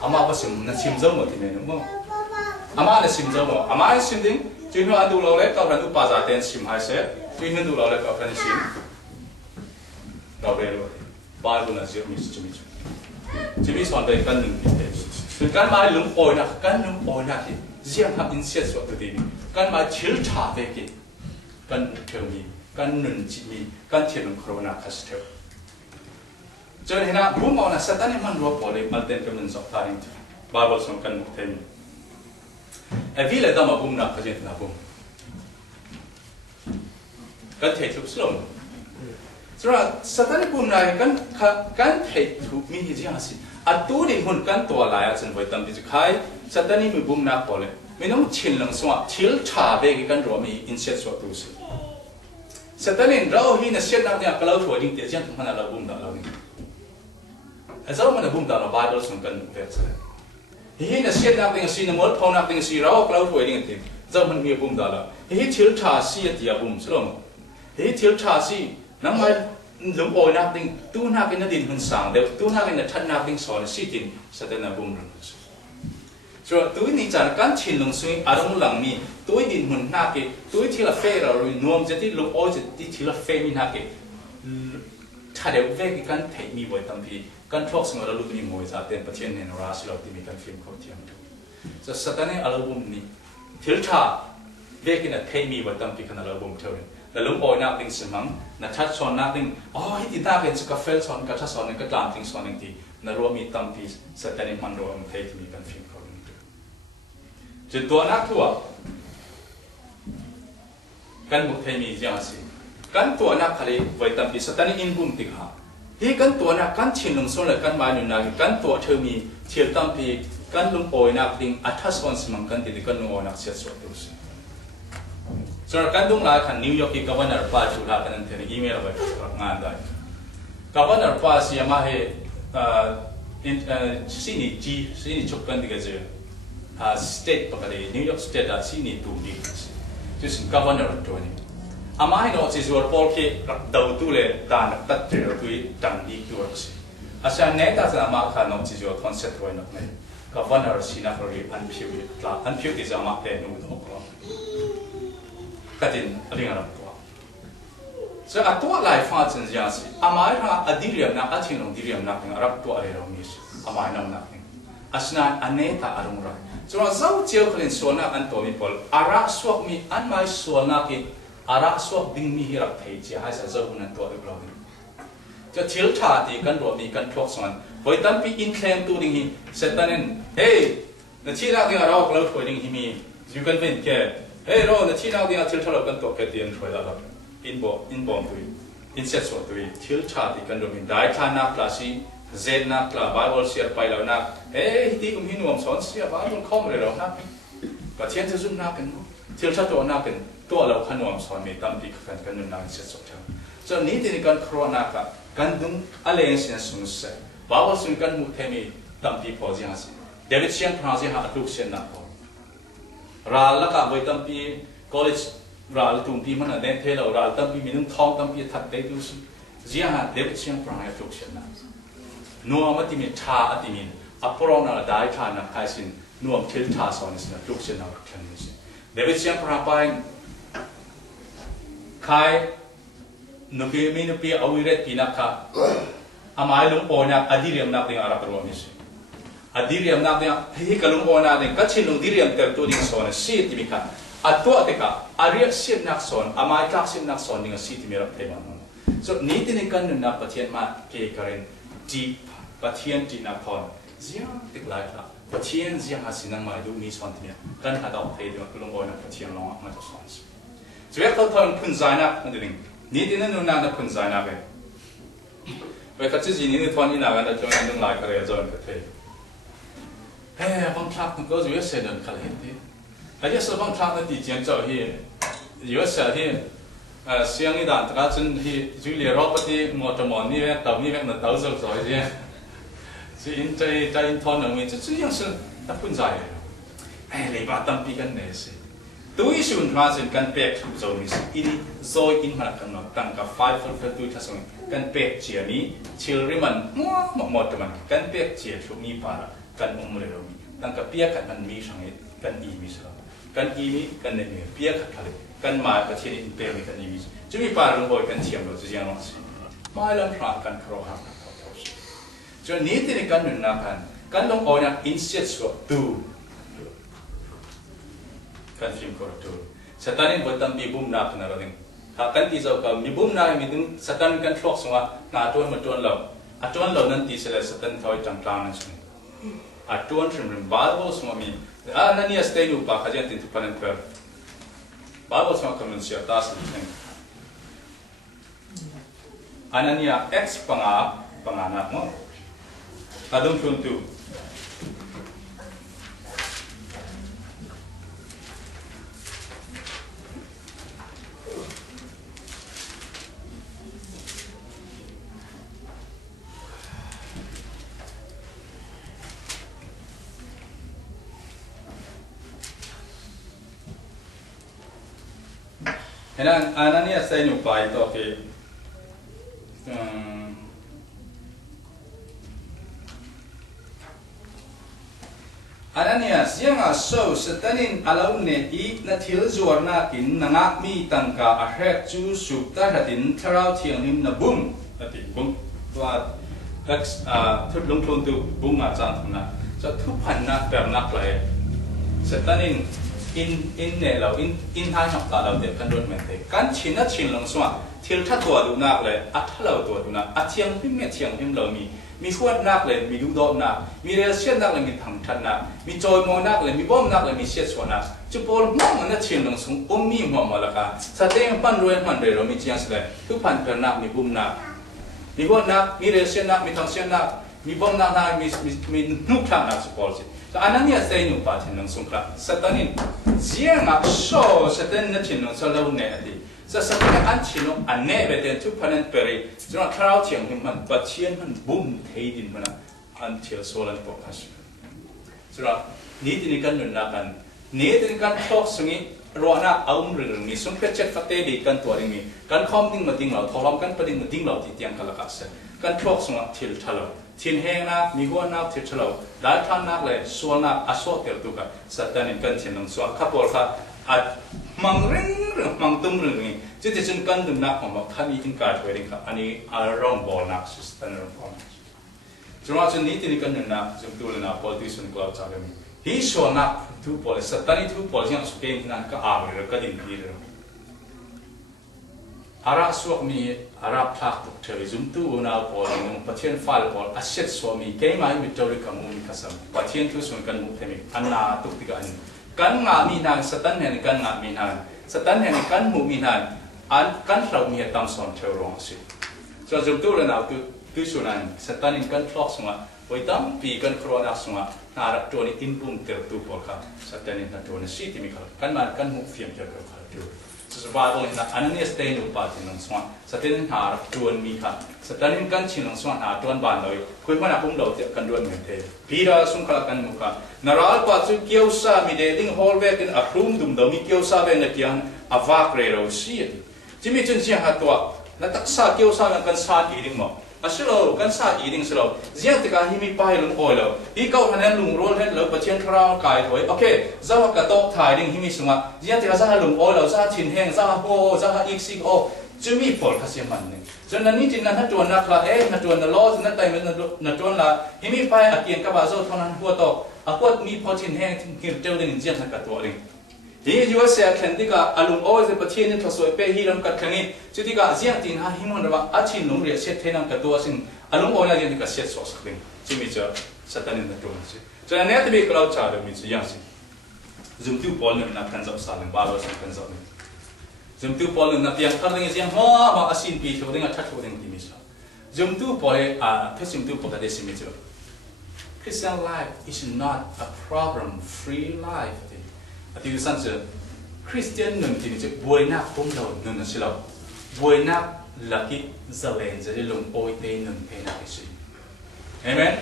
อามาก็ชิมนั่นชิมเจ้าหมดที่นี่นู้มั้งอามาเนี่ยชิมเจ้าหมดอามาเนี่ยชิมดิ้งจุดนู้นอันดูเราเลยเกาทันดูภาษาเต็นชิมหายเสียจุดนู้นดูเราเลยเกาทันชิมเราเรียนรู้บาบุลเจมีจะมีสอนไปกันหนึ่งคือการมาลุงโอยนะการลุงโอยนะที่เสียงทำอินเสียสวดตัวดีการมาเชื่อชาเวกิการเทอมีการหนุนจิมีการเทียนโครนาคัสเทอจนเห็นนะบุ้มเอานะสัตว์นี่มันรัวพอเลยมันเต็มกำลังสอบทาริงบาบุลส่งกันมุกเทมีวิเลดามาบุ้มนะขยันนะบุ้มการเททุบสลมสำหรับสัตว์นี่บุ้มนะการเททุบมีที่ยังสิอันตัวนี้หุ่นกันตัวลายอาจารย์ไว้ตั้งที่จะขายสัตว์นี้มีบุ้มนักพอเลยไม่ต้องชินหลังสวะชิลชาเบกิกันรัวมีอินเสตสวะตัวสิสัตว์นี้เราเห็นเสียนักเนี่ยก็เราถอยดิ้งเดียร์จังมันเราบุ้มดาวเราเนี่ยไอ้เจ้ามันบุ้มดาวเราไบเบิลส่งกันเวสเลยเห็นเสียนักเนี่ยสีน้ำมันพอนักเนี่ยสีเราก็เราถอยดิ้งเดียร์เจ้ามันมีบุ้มดาวเราเห็นชิลชาสีเดียร์บุ้มสลมเห็นชิลชาสีน้ำมันลุงโอยนักดิ้งตู้นักกินดินหุ่นสางเดียวตู้นักกินทัดนักดิ้งสอนสิจินสัตว์นั้นบุ้มรุ่งส่วนตัวนี้จากการชินลงซึ่งอารมณ์หลังมีตัวดินหุ่นนักกิตัวที่ละเฟรเรานวมจะที่ลุงโอยจะที่ละเฟมีนักกิถ้าเดี๋ยวเวกิกันเทมีไว้ตั้งที่กันทอกสมัยเราลุกมีมวยจากเต็มประเทศในนราชเราที่มีการฟิล์มเขาเทียมดูจะสัตว์นั้นอารมณ์นี้ทิลชาเวกินะเทมีไว้ตั้งที่ขณะเราบุ้มเท่านั้นแล้วลุงโอยนักดิ้งสมังนักชัดสอนนักดิ้งอ๋อที่ตาเป็นสกัฟเฟลสอนกับชัดสอนนั่นก็ตามดิ้งสอนนั่นที่นรวมีตั้งที่สัตว์นี้มันรวมเทที่มีการฟิล์มเขาจุดตัวนักทั่วกันมุขเทมีอย่างสิกันตัวนักขลีไว้ตั้งที่สัตว์นี้อินบุ้มติดหาที่กันตัวนักกันชินลงส่วนเลยกันมาหนุนนักกันตัวเธอมีเทียบตั้งที่กันลุงโอยนักดิ้งอัฐสอนสมังกันที่กันลุงโอยนักเสียสวดดูสิส่วนการดุงลายขันนิวยอร์กที่กัวเนอร์ป้าชูลากันนั่นเองอีเมลเอาไปงานได้กัวเนอร์ป้าสิมาให้สิ่งนี้จีสิ่งนี้ชกกันดีกันเจอสเตทปกตินิวยอร์กสเตทสิ่งนี้ตูดีจุดสิ่งกัวเนอร์ตัวนี้อามาให้เราจิตวิทยาพอลที่ดาวตัวเลยตาหนักตัดเจอตัวดังดีตัวสิอาศัยเนต้าจะมาขันเราจิตวิทยาคอนเซ็ปต์ไว้หนักเลยกัวเนอร์สิ่งนั้นเราเรียกอันพิวอันพิวที่จะมาเป็นนู่นอกเราก็จินอะไรกันตัวจะอัตตัวไลฟ์ฟังจริงจังสิอามาให้เราอดีตเรียมนักอาชีพลงดีเรียมนักเนี่ยรับตัวอะไรเรามีสิอามาให้เรานักเนี่ยอาศัยอันนี้ตาอารมณ์เราจนเราเจ้าเจ้าคนส่วนนักอันตัวมีพอลอาระสวกมีอันไม่ส่วนนักที่อาระสวกดิ้งมีรับเทจิให้เจ้าคนนั้นตัวเราเนี่ยจะทิลชาติกันรวมมีกันทวกส่วนไว้ตั้งปีอินเคลมตัวดิ้งเสร็จตอนนั้นเฮ้ยนั่นที่นักเนี่ยเราถอยดิ้งที่มีอยู่กันเป็นแค่เฮ้ยเราเนี่ยที่เราเนี่ยทิลชาเรากันตัวแค่เดียนถอยแล้วอินบอมตุยอินเซตสวดตุยทิลชาติกันรวมมีได้ทานักลาสีเจนนักลาไบเบิลเสียไปแล้วนักเฮ้ยที่กุมหินวมสอนเสียไบเบิลคอมเลยเรานักก็เทียนจะซุ่มนักกันทิลชาตัวนักกันตัวเราขนวมสอนมีตั้มปีกันนุ่นนักเสียสดเท่าจนนี้ที่นี่กันโครนักกันดุงอะไรเสียสุนเสไบเบิลสุนกันมุขเทมีตั้มปีพอจีฮัสเดวิดเชียนพระเจ้าทุกเสียนักพอราลละกับไว้ตั้มปี college ราลตุ่มปีมันเดินเทเราราลตั้มปีมีนุ่งทองตั้มปีทัดเตดูสิจีฮัสเดวิดเชียนพระเจ้าทุกเสียนักนัวมันที่มีชาที่มีอัปรองน่ะได้ชานักใครสินัวทิลชาสอนสินะทุกเสียนักแค่นี้สิเดวิดเชียนพระไปใครนุกีมีนุกีเอาวิเรตปีนักค่ะอามาลุงโอนักอดีเรียมนักเดียงอาราปรวมิสิอดีเรียมนักเดียงที่กลุงโอนักเดียงกัจฉิลุงดีเรียมเติมตัวดิ่งสอนสีที่มีค่ะอัตัวเด็กอาเรียกสิบนักสอนอามาอีกสิบนักสอนดิ่งสีที่มีรับเทมันนั่นส่วนนี้ที่นี่กันนับปะเทียนมาเกี่ยกันจีปะเทียนจีนักพรเสียงติดหลายครั้งปะเทียนเสียงหาสินังมาดูมีสอนที่มีกันหาดอกเทดิ่งกลุงโอนักปะเทียนลองมาจะสอนส่วนเขาทำพุ่นใจนักนั่นเองนี่ที่นั่นนู่นนักพุ่นใจนักเลย เวลาที่จีนนี่ทวนนี่นากันแต่จงนั้นต้องหลายกระเรียจนกระเทยเฮ้ยบางครั้งก็จะเสียเดินกันเลยทีไอ้เจ้าบางครั้งนั่นตีเจียนเจ้าที่อยู่เสียที่เสียงนี่ด่านตราจนที่จุลีรอบที่มอเตอร์มอนนี่แม่ตัวนี่แม่นั่นตัวสุดสวยจีจีนใจทอนหนึ่งมีจะ这样是大本在哎你把当比กันเนี่ยสิตัวอีสุนทราสิกันเป็กทุกโซนนี่สิอีนี่โซอินมากันมาตั้งกับไฟฟ์เฟลตัวทั้งสองกันเป็กเจียนี้ชิลริมันหมดมันกันเป็กเจียทุกนี้ป่ากันเลยเรามีตั้งกับเปียกันมันมีช่างกันอีมีสลับกันอีมีกันเนี่ยเปียกันทะเลกันมาประเทศอินเปียมีกันอีมีจะมีป่าลงบ่อยกันเทียมเราจะยังไงมาเริ่มพากันครอหักจนนี้ที่ในการหนุนนักกันลงอ่อนนักอินเสียสวบดูกันฟิล์มคอร์ตูสถานีบทตั้มมีบุ้มนักนั่นเราเองหากกันที่จะกับมีบุ้มนักมีถึงสถานีกันทลอกสงะนาจวนมาจวนเราจวนเรานั้นที่เสร็จสถานีทอยจังกลางนั่นสิจวนชิมริมบาร์โบสงะมีนั่นนี่สเตนูปะขยันติดทุกพันเปิดบาร์โบสงะคำนวณเสียตาสิเองนั่นนี่Xปังอานักมั้งadung contoh Anania saya nyupai itu oke. Anania siang so setanin alau neti na til zuar na kin nangak mi tangka ahet ju subta hatin tharau thiang nim na bum ati bum tua x thut lung thon tu bum ma chan thuna cha thu phan na per nak lai setanin in ne lau in hai nok ta lau de kan rot men te kan chin na chin long swa til tha tua du nak le a tha lau tua du na a thiang pim me thiang pim lauมีขวดนักเลยมีดูดอมนักมีเรือเชือกนักเลยมีถังชันนักมีจอยมอนักเลยมีบ้อมนักเลยมีเชือกสวนนักจุบอลมองมันน่าเชื่อหนังสงอมมีหัวมาละกันแสดงปั้นรวยปั้นเรือเรามีเจียงเลยทุกพันเพื่อนนักมีบุ้มนักมีขวดนักมีเรือเชือกนักมีถังเชือกนักมีบ้อมนักนักมีนุกทางนักสุบอลสิแต่อันนั้นเนี่ยเสียหนุ่มป่าเชื่อหนังสงครับสัตว์นี้เจียงอ่ะโซ่สัตว์นั้นเชื่อหนังสเราเนี่ยดีจะสัตว์นี้อันเชื่อหนังอันเน่เวทีทุกพันเปรีจนคราวเชียงมันปัจเจียนมันบุ้มเทียดินมันอันเที่ยวโซลันปกติสุดท้ายนี่ที่นี่กันหนุนนักกันนี่ที่นี่กันทอกสิ่งนี้รัวนักเอาเรื่องนี้ส่งเพชรฟัตเตดีกันตัวนี้กันคอมดิ้งมาดิ้งเราทอลอมกันประเด็นมาดิ้งเราที่เตียงกันละกันเสร็จกันทอกสิ่งนี้ทิลทะเลทิลแห้งนักมีหัวนักทิลทะเลได้ทานนักเลยส่วนนักอสวดเติร์ตุกันสัตว์นี้กันเช่นนั้นส่วนข้าพเจ้าอัดมังเรื่องมังตุ้มเรื่องนี้จุดที่ฉันกันดึงนักของมันท่านนี้ถึงการเวริงครับอันนี้อารมณ์บอลนักสุดท้ายเราพร้อมจนว่าจนนี้ที่นี่กันหนึ่งนะจนตัวเลยนะพอที่สุดก็จะเลยฮิชวนักทุกพอเลยสัตย์นี้ทุกพอยังสุขเองนั้นก็อาบเลยก็ดิ้นดีเลยอาราสวกมีอาราพลักตุกเธอจุ่มตัวน่าพอเลยนุ่งปะเทียนฟ้าเลยพออาเช็ดสวมีเกย์มาให้มิตรเลยขมุมีขสมปะเทียนทุกส่วนกันมุกเทมิอันน่าตุกติกันกันงามีนางสัตย์เนี่ยกันงามีนางสัตย์เนี่ยกันมุกมีนางอันกันเรามีตามสอนเทวร้องสิจนจุ่มตัวเลยนะคือส่วนนั้นสถานีกันทลอกสงะไว้ตั้งปีกันโครนักสงะนารักตัวนี้อินปุ่มเติร์ตูพอครับสถานีนั้นตัวนี้สิที่มีครับกันมากันหุบเฟียมเจอกับครับดูสุดท้ายตรงนี้นะอันนี้สเตนุปาจินังสงะสถานีนารักตัวมีครับสถานีกันชินังสงะนาตัวบานเลยคุยมาหน้าปุ่มเราเจอกันด้วยเหมือนเดิมพีราสุงขลักกันมุขนาราลปัจจุเกี่ยวซามีเดดิ้งฮอลเวกินอัพรุ่มดุมดมีเกี่ยวซาเวนักยังอวากเรโรซีจิมีจุนเชียหัตัวนักตักซาเกี่ยวซากันซาอีดิ้งมั้งอาศัยเรากันซาอีดิ้งสโลเจียงติกาฮิมีไปลงโอยเราฮีเก้าคะแนนลุงโรลเฮดเราประเทียนคราวกายถอยโอเคจะว่ากระโตกถ่ายดิ้งฮิมีสงะเจียงติกาซาลุงโอยเราซาชินแห้งซาโฮซาอีกซิกโอจะมีผลข้าศึกมันนี่จนนั้นนี่จินนั้นถ้าจวนนักละถ้าจวนนักล้อจนนั้นไต่มันนักจวนละฮิมีไปอาเกียนกับอาโซเท่านั้นหัวโตอาควดมีพอชินแห้งที่เจ้าดิ้งเจียงนักกระตัวดิ้งฮียูเสียแข่งที่กับอารมณ์โอ้ยจะประเทศนี้ทศวรรษเปย์ฮีรำกัดแข่งนี้จุดที่กับเสียงตีนหาหิมวันระว่าอาชินลุงเรียเสียเทนังกัดตัวสิ่งอารมณ์โอ้ยนั่นที่กับเสียสอสกลิ่งจิมีเจอสถานีนักจวนสิจนนี้ที่มีกล่าวจ่าเรื่องมีสิ่งอย่างสิจุดที่พอลนึงนักกันจับสารนึงบาลสังกันจับนึงจุดที่พอลนึงนักยังคันนึงเสียงหัวมาอาศินปีเท่านึงอัดชัดเท่านึงที่มีสัก zoom tu pole thế zoom tu pole cái gì mới chứ Christian life is not a problem-free life thì cái sản xuất Christian nương thì chứ buổi nát cũng đâu nương là gì đâu buổi nát là cái giờ lên giờ đi lùng ôi tê nương thế nào cái gì Amen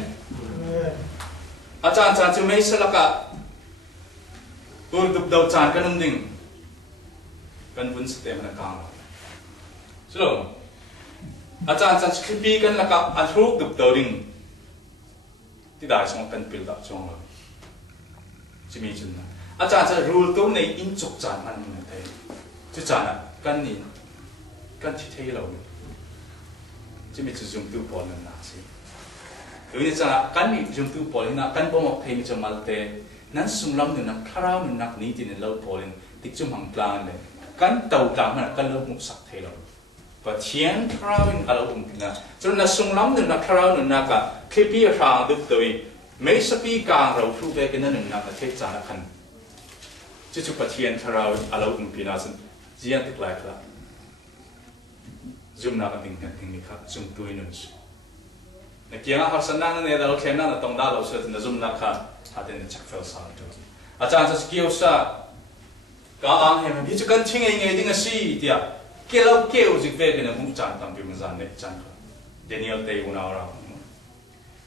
Acha chú mấy sẽ là cả đục đầu tràn cái nông đình kan vun sistem na kang so acha khipi kan la ka athuk dup tawring ti dai song kan pil da chong lo chimi chun na acha rule to nei in chok chan man na the chu chana kan ni kan thi thei lo chimi chu zum tu pon na si ui cha kan ni zum tu pon na kan bomok thei mi chamal te nan sunglam na kharau na ni tin lo polin tik chum hang plan le kan tàu tạm là kan lo mục sắc thế rồi và thiên khao in alo na cho nên là sung lắm nên là khao nên là cả khi bị ra được tới mấy sắp bị càng rồi thu về cái nên là thế trả là khăn chứ chụp thiên khao alo na xin riêng tức lại là zoom na cái tình này khác zoom tôi nên là kia học sinh năng này là khen năng là tổng đa là sẽ là zoom na khác hạt đến chắc phải sao được cha sẽ kêu sa cả anh em bây giờ cần听nghe nghe tiếng gì thì kêu dịch về cái này cũng chẳng tầm biểu mình dàn đấy chẳng Daniel tây u nào ra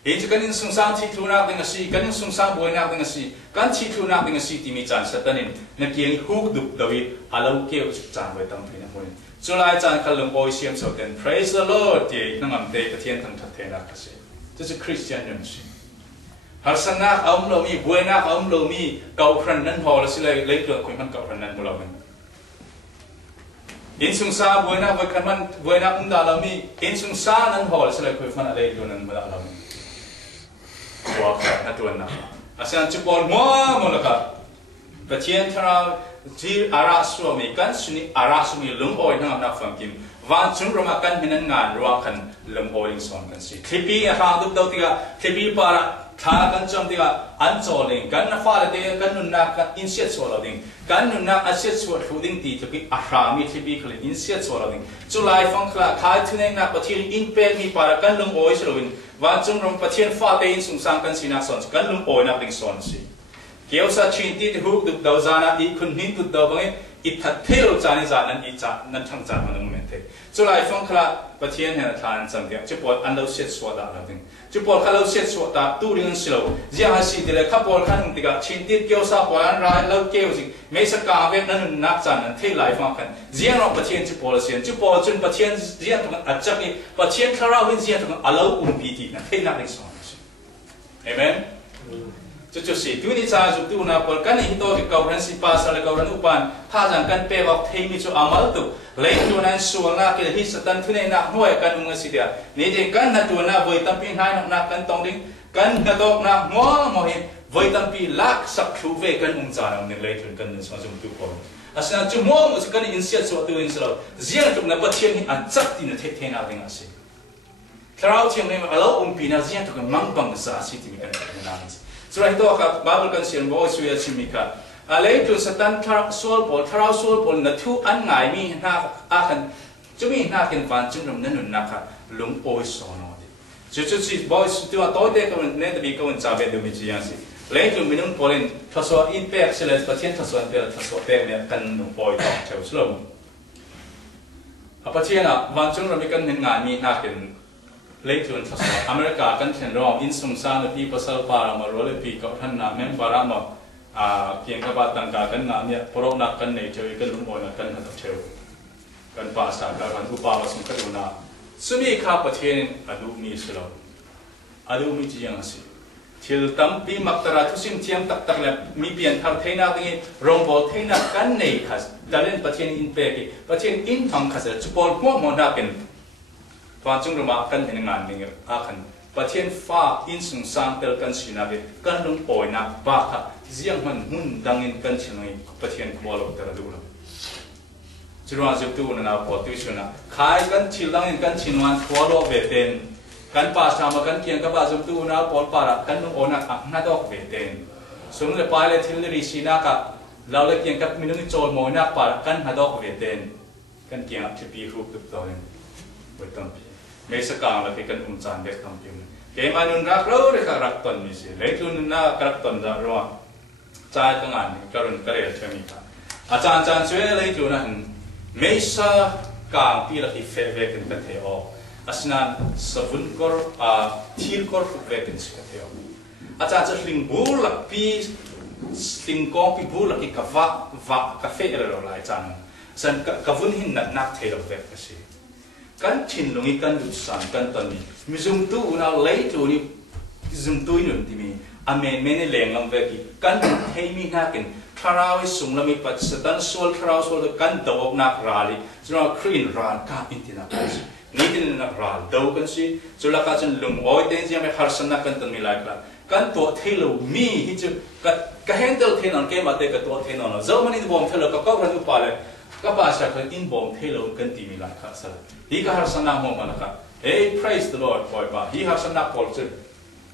bây giờ cần sung sang thi thu nào tiếng gì cần sung sang bồi nào tiếng gì cần thi thu nào tiếng gì thì mình chẳng sẽ tên nên kiêng hút đục đời alo kêu dịch chẳng về tầm phía nào cho lại chẳng cần lòng ôi xiêm sầu tên praise the Lord thì nó ngầm tây cái thiên thằng thật thế nào cái gì这是 Christian 人士 har sana om lo mi buena om lo mi kau khran nan ho la sile lei lo khoi man kau khran nan lo men in sung sa buena vai khan man buena da lo mi in sung sa nan ho la sile khoi man lei lo nan da lo mi wa kha na tuan na asan chu pol mo la ka patien thara ji ara su mi kan suni ara su mi lung oi na pham kim van chung roma kan hinan ngan ro khan lum oi son kan si klipi a ha du dau tiga klipi para thà kan chom tiga an choling kan na fa le te kan nun na ka insiat so lo ding kan nun na asiat so thu ding ti to ki ahra mi thibi khali insiat so lo ding chulai phong khla khai thune na pathian in pe mi para kan lung oi so win wa chung rom pathian fa te in sung sang kan sina son kan lung oi na ding son si keu sa chin ti hu du dau zana i khun hin du dau bang i that thelo chani za nan i cha nan thang cha man men the chulai phong khla pathian he than cham dia chupot an lo set so da la ding chupol khalau set so ta tu ring silo zia ha si dile khapol khan tiga chin tit keu sa polan ra lo keu sing me sa ka ve nan nak chan nan thei lai phong khan zia ro pathian chupol sian chupol chun pathian zia thong achak ni pathian kharau hin zia thong alo pi ti na thei na ring so amen chu si tu ni cha ju tu na pol kan hi to ki kau ran si pa sa le kau ran upan tha jang kan pe bok thei mi chu amal tu lấy tu nan suang na ki hi satan thu ne na hoi kan ung si dia ni de kan na tu na voi tam pi hai na kan tong ding kan ka dok na mo hi voi tam pi lak sak thu ve kan ung cha na ne le tu kan so jum tu ko asna chu mo kan in sia so tu in so zia tu na pa thien hi an chak ti na the na ding asi thrau chiang ne alo pi na zia tu kan mang bang sa si ti kan na so right to ka Bible kan sian bo su ya chimika lấy từ satan thao sol bol na thu an ngai mi na a kan chumi na ken van chung ram nan na kha lung oi so no de chu si boys tu a toy te ko ne de bi ko cha be de mi chi yang si lấy từ minung polen thaso in pe excellence patient thaso an pe thaso pe ne kan lung oi to cheu slow a patient a van chung ram mi kan ngai mi na ken lấy từ thaso America kan chen ro in sung sa na pi pasal para ma ro le pi ko than na mem para ma kieng ka ba tang ka kan na nia pro na kan nei cheu kan lum oi na kan ha ta cheu kan pa sa ka kan upa ma sum ka du na sumi kha pathen adu mi silo adu mi chi yang si thil tam pi mak tara thu sim thiam tak tak la mi pian thar theina ding rong bol theina kan nei khas dalen pathen in pe ki pathen in thang khas chu pol mo na ken fa chung ma kan hen ngan ding a khan pathen fa in sung sang tel kan sina be kan lum oi na ba kha ziang man mun dangin kan chinoi pathian khwalo tara du la chirwa jep tu na po tu shuna khai kan thil dangin kan chinwan khwalo ve ten kan pa sa ma kan kiang ka ba jep tu na pol para kan nu ona na dok ve ten sum le pa le thil ri sina ka law le kiang ka minung chol mo na para kan ha dok ve ten kan kiang thi pi ru tu to ne bo tam pi ไม่สกังแล้วกันจานเด็กทำพิมพ์เกมอันนู้นรักเราเด็กรักตนมีสิเลยทุนน่ารักตนจะรู้ว่าใจตั้งงานกระดุนกระเรียดเชื่อมีค่ะอาจารย์ช่วยเลยทุนนั้นไม่สกังที่เราที่เฟเวกันกันเทออาศัยนั้นสวุนกอร์ทีลกอร์ฟุกเวกันสิกันเทออาจารย์จะลิงบูลักปีลิงกองปีบูลักอีกกาแฟเราหลายจานฉันกับวุ้นหินนักเทเราเวกันสิกันชินลงอีกันดุสันกันตอนนี้มีซุ่มตู้น่าเลยตัวนี้ซุ่มตู้หนุนที่มีอเมนเมนเลี้ยงลำเวกีกันเทมีนักกินทาราวิสุงลำมีปัจจุบันส่วนทาราส่วนกันดาวนักราลีส่วนครีนรานกันอินทินักสินี่ที่นักราลดาวกันสิส่วนละกันจนลุงโอ้ยเดนซี่ไม่ฮาร์สันนักกันตอนมีหลายครั้งกันตัวเทโลมีที่จะกันเห็นตัวเทนอนเกมาเตกับตัวเทนอนเจ้ามันนี่บอมเทโลก็รันอุปาเลยก็ภาษาคนอินบอมเทโลกันที่มีหลายครั้งสละที่ก็ฮาร์สันนักมองมันนะครับpraise the Lord บ่อยป่ะที่ฮาร์สันนักพอลจึง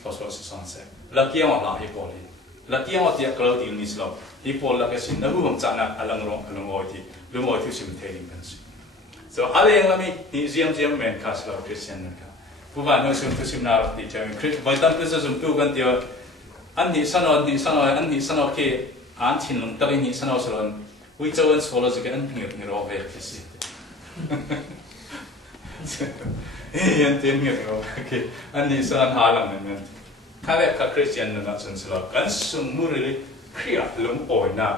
ทศวรรษสันเสลักเกี่ยวกับฮิปโปลีลักเกี่ยวกับที่กล่าวดีนิสโลฮิปโปลักสินนักบุญจานะอลังร้องอลังโอยที่ลุงโอยที่สิมเทลิงกันสิ so อะไรอย่างละมีที่เจียมแมนคาสลาคริสเตียนนะครับผู้บ้านเราสิมที่สิมนารักที่จะมีคริสไว้ตั้งเป็นสิมตู้กันเดียวอันนี้สนออันนี้สนอที่อ่านชินลงตะลินี้สนอสลอนวิจารณ์สโลจิกันเงียบเงียบเอาไว้ที่สิยันเตียนเงียบเอาโอเคอันนี้สนหาลังนั่นถ้าแบบคริสเตียนนั่นฉันสลบกันสมมุติเครียดลงโอยนะ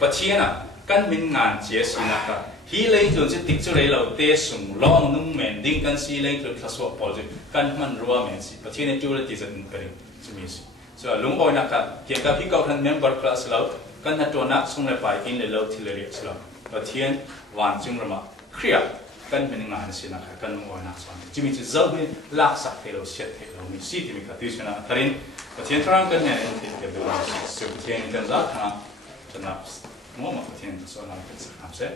ปัจจัยนะกันมีงานเจสินะครับฮีเลงจนจะติดจุดเราเตะส่งร้องนุ่มเหม็นดิ้งกันซีเลงจนทศวรรษพอจะกันมันรัวเหม็นสิปัจจัยในจุดที่จะเป็นเป็นจะมีสิส่วนลุงโอยนะครับเกี่ยวกับพี่เขาท่านเมมเบอร์คลาสเรากันนัดตัวนักส่งเลยไปกินเลยเราที่เลยเรียกสลบปัจจัยวันจึงระมาเครียดกันเป็นงานสินะครับกันลุงโอยนักสอนจะมีจะเจ้าเป็นลักษณะที่เราเชื่อที่เรามีสิที่มีการที่ชนะทารินปัจจัยทางกันเนี่ยที่เกี่ยวกับสิ่งที่นี่กันจะทำจะนับมั่วมาปัจจัยส่วนนั้นเป็นสิ่งที่ทำเสร็จ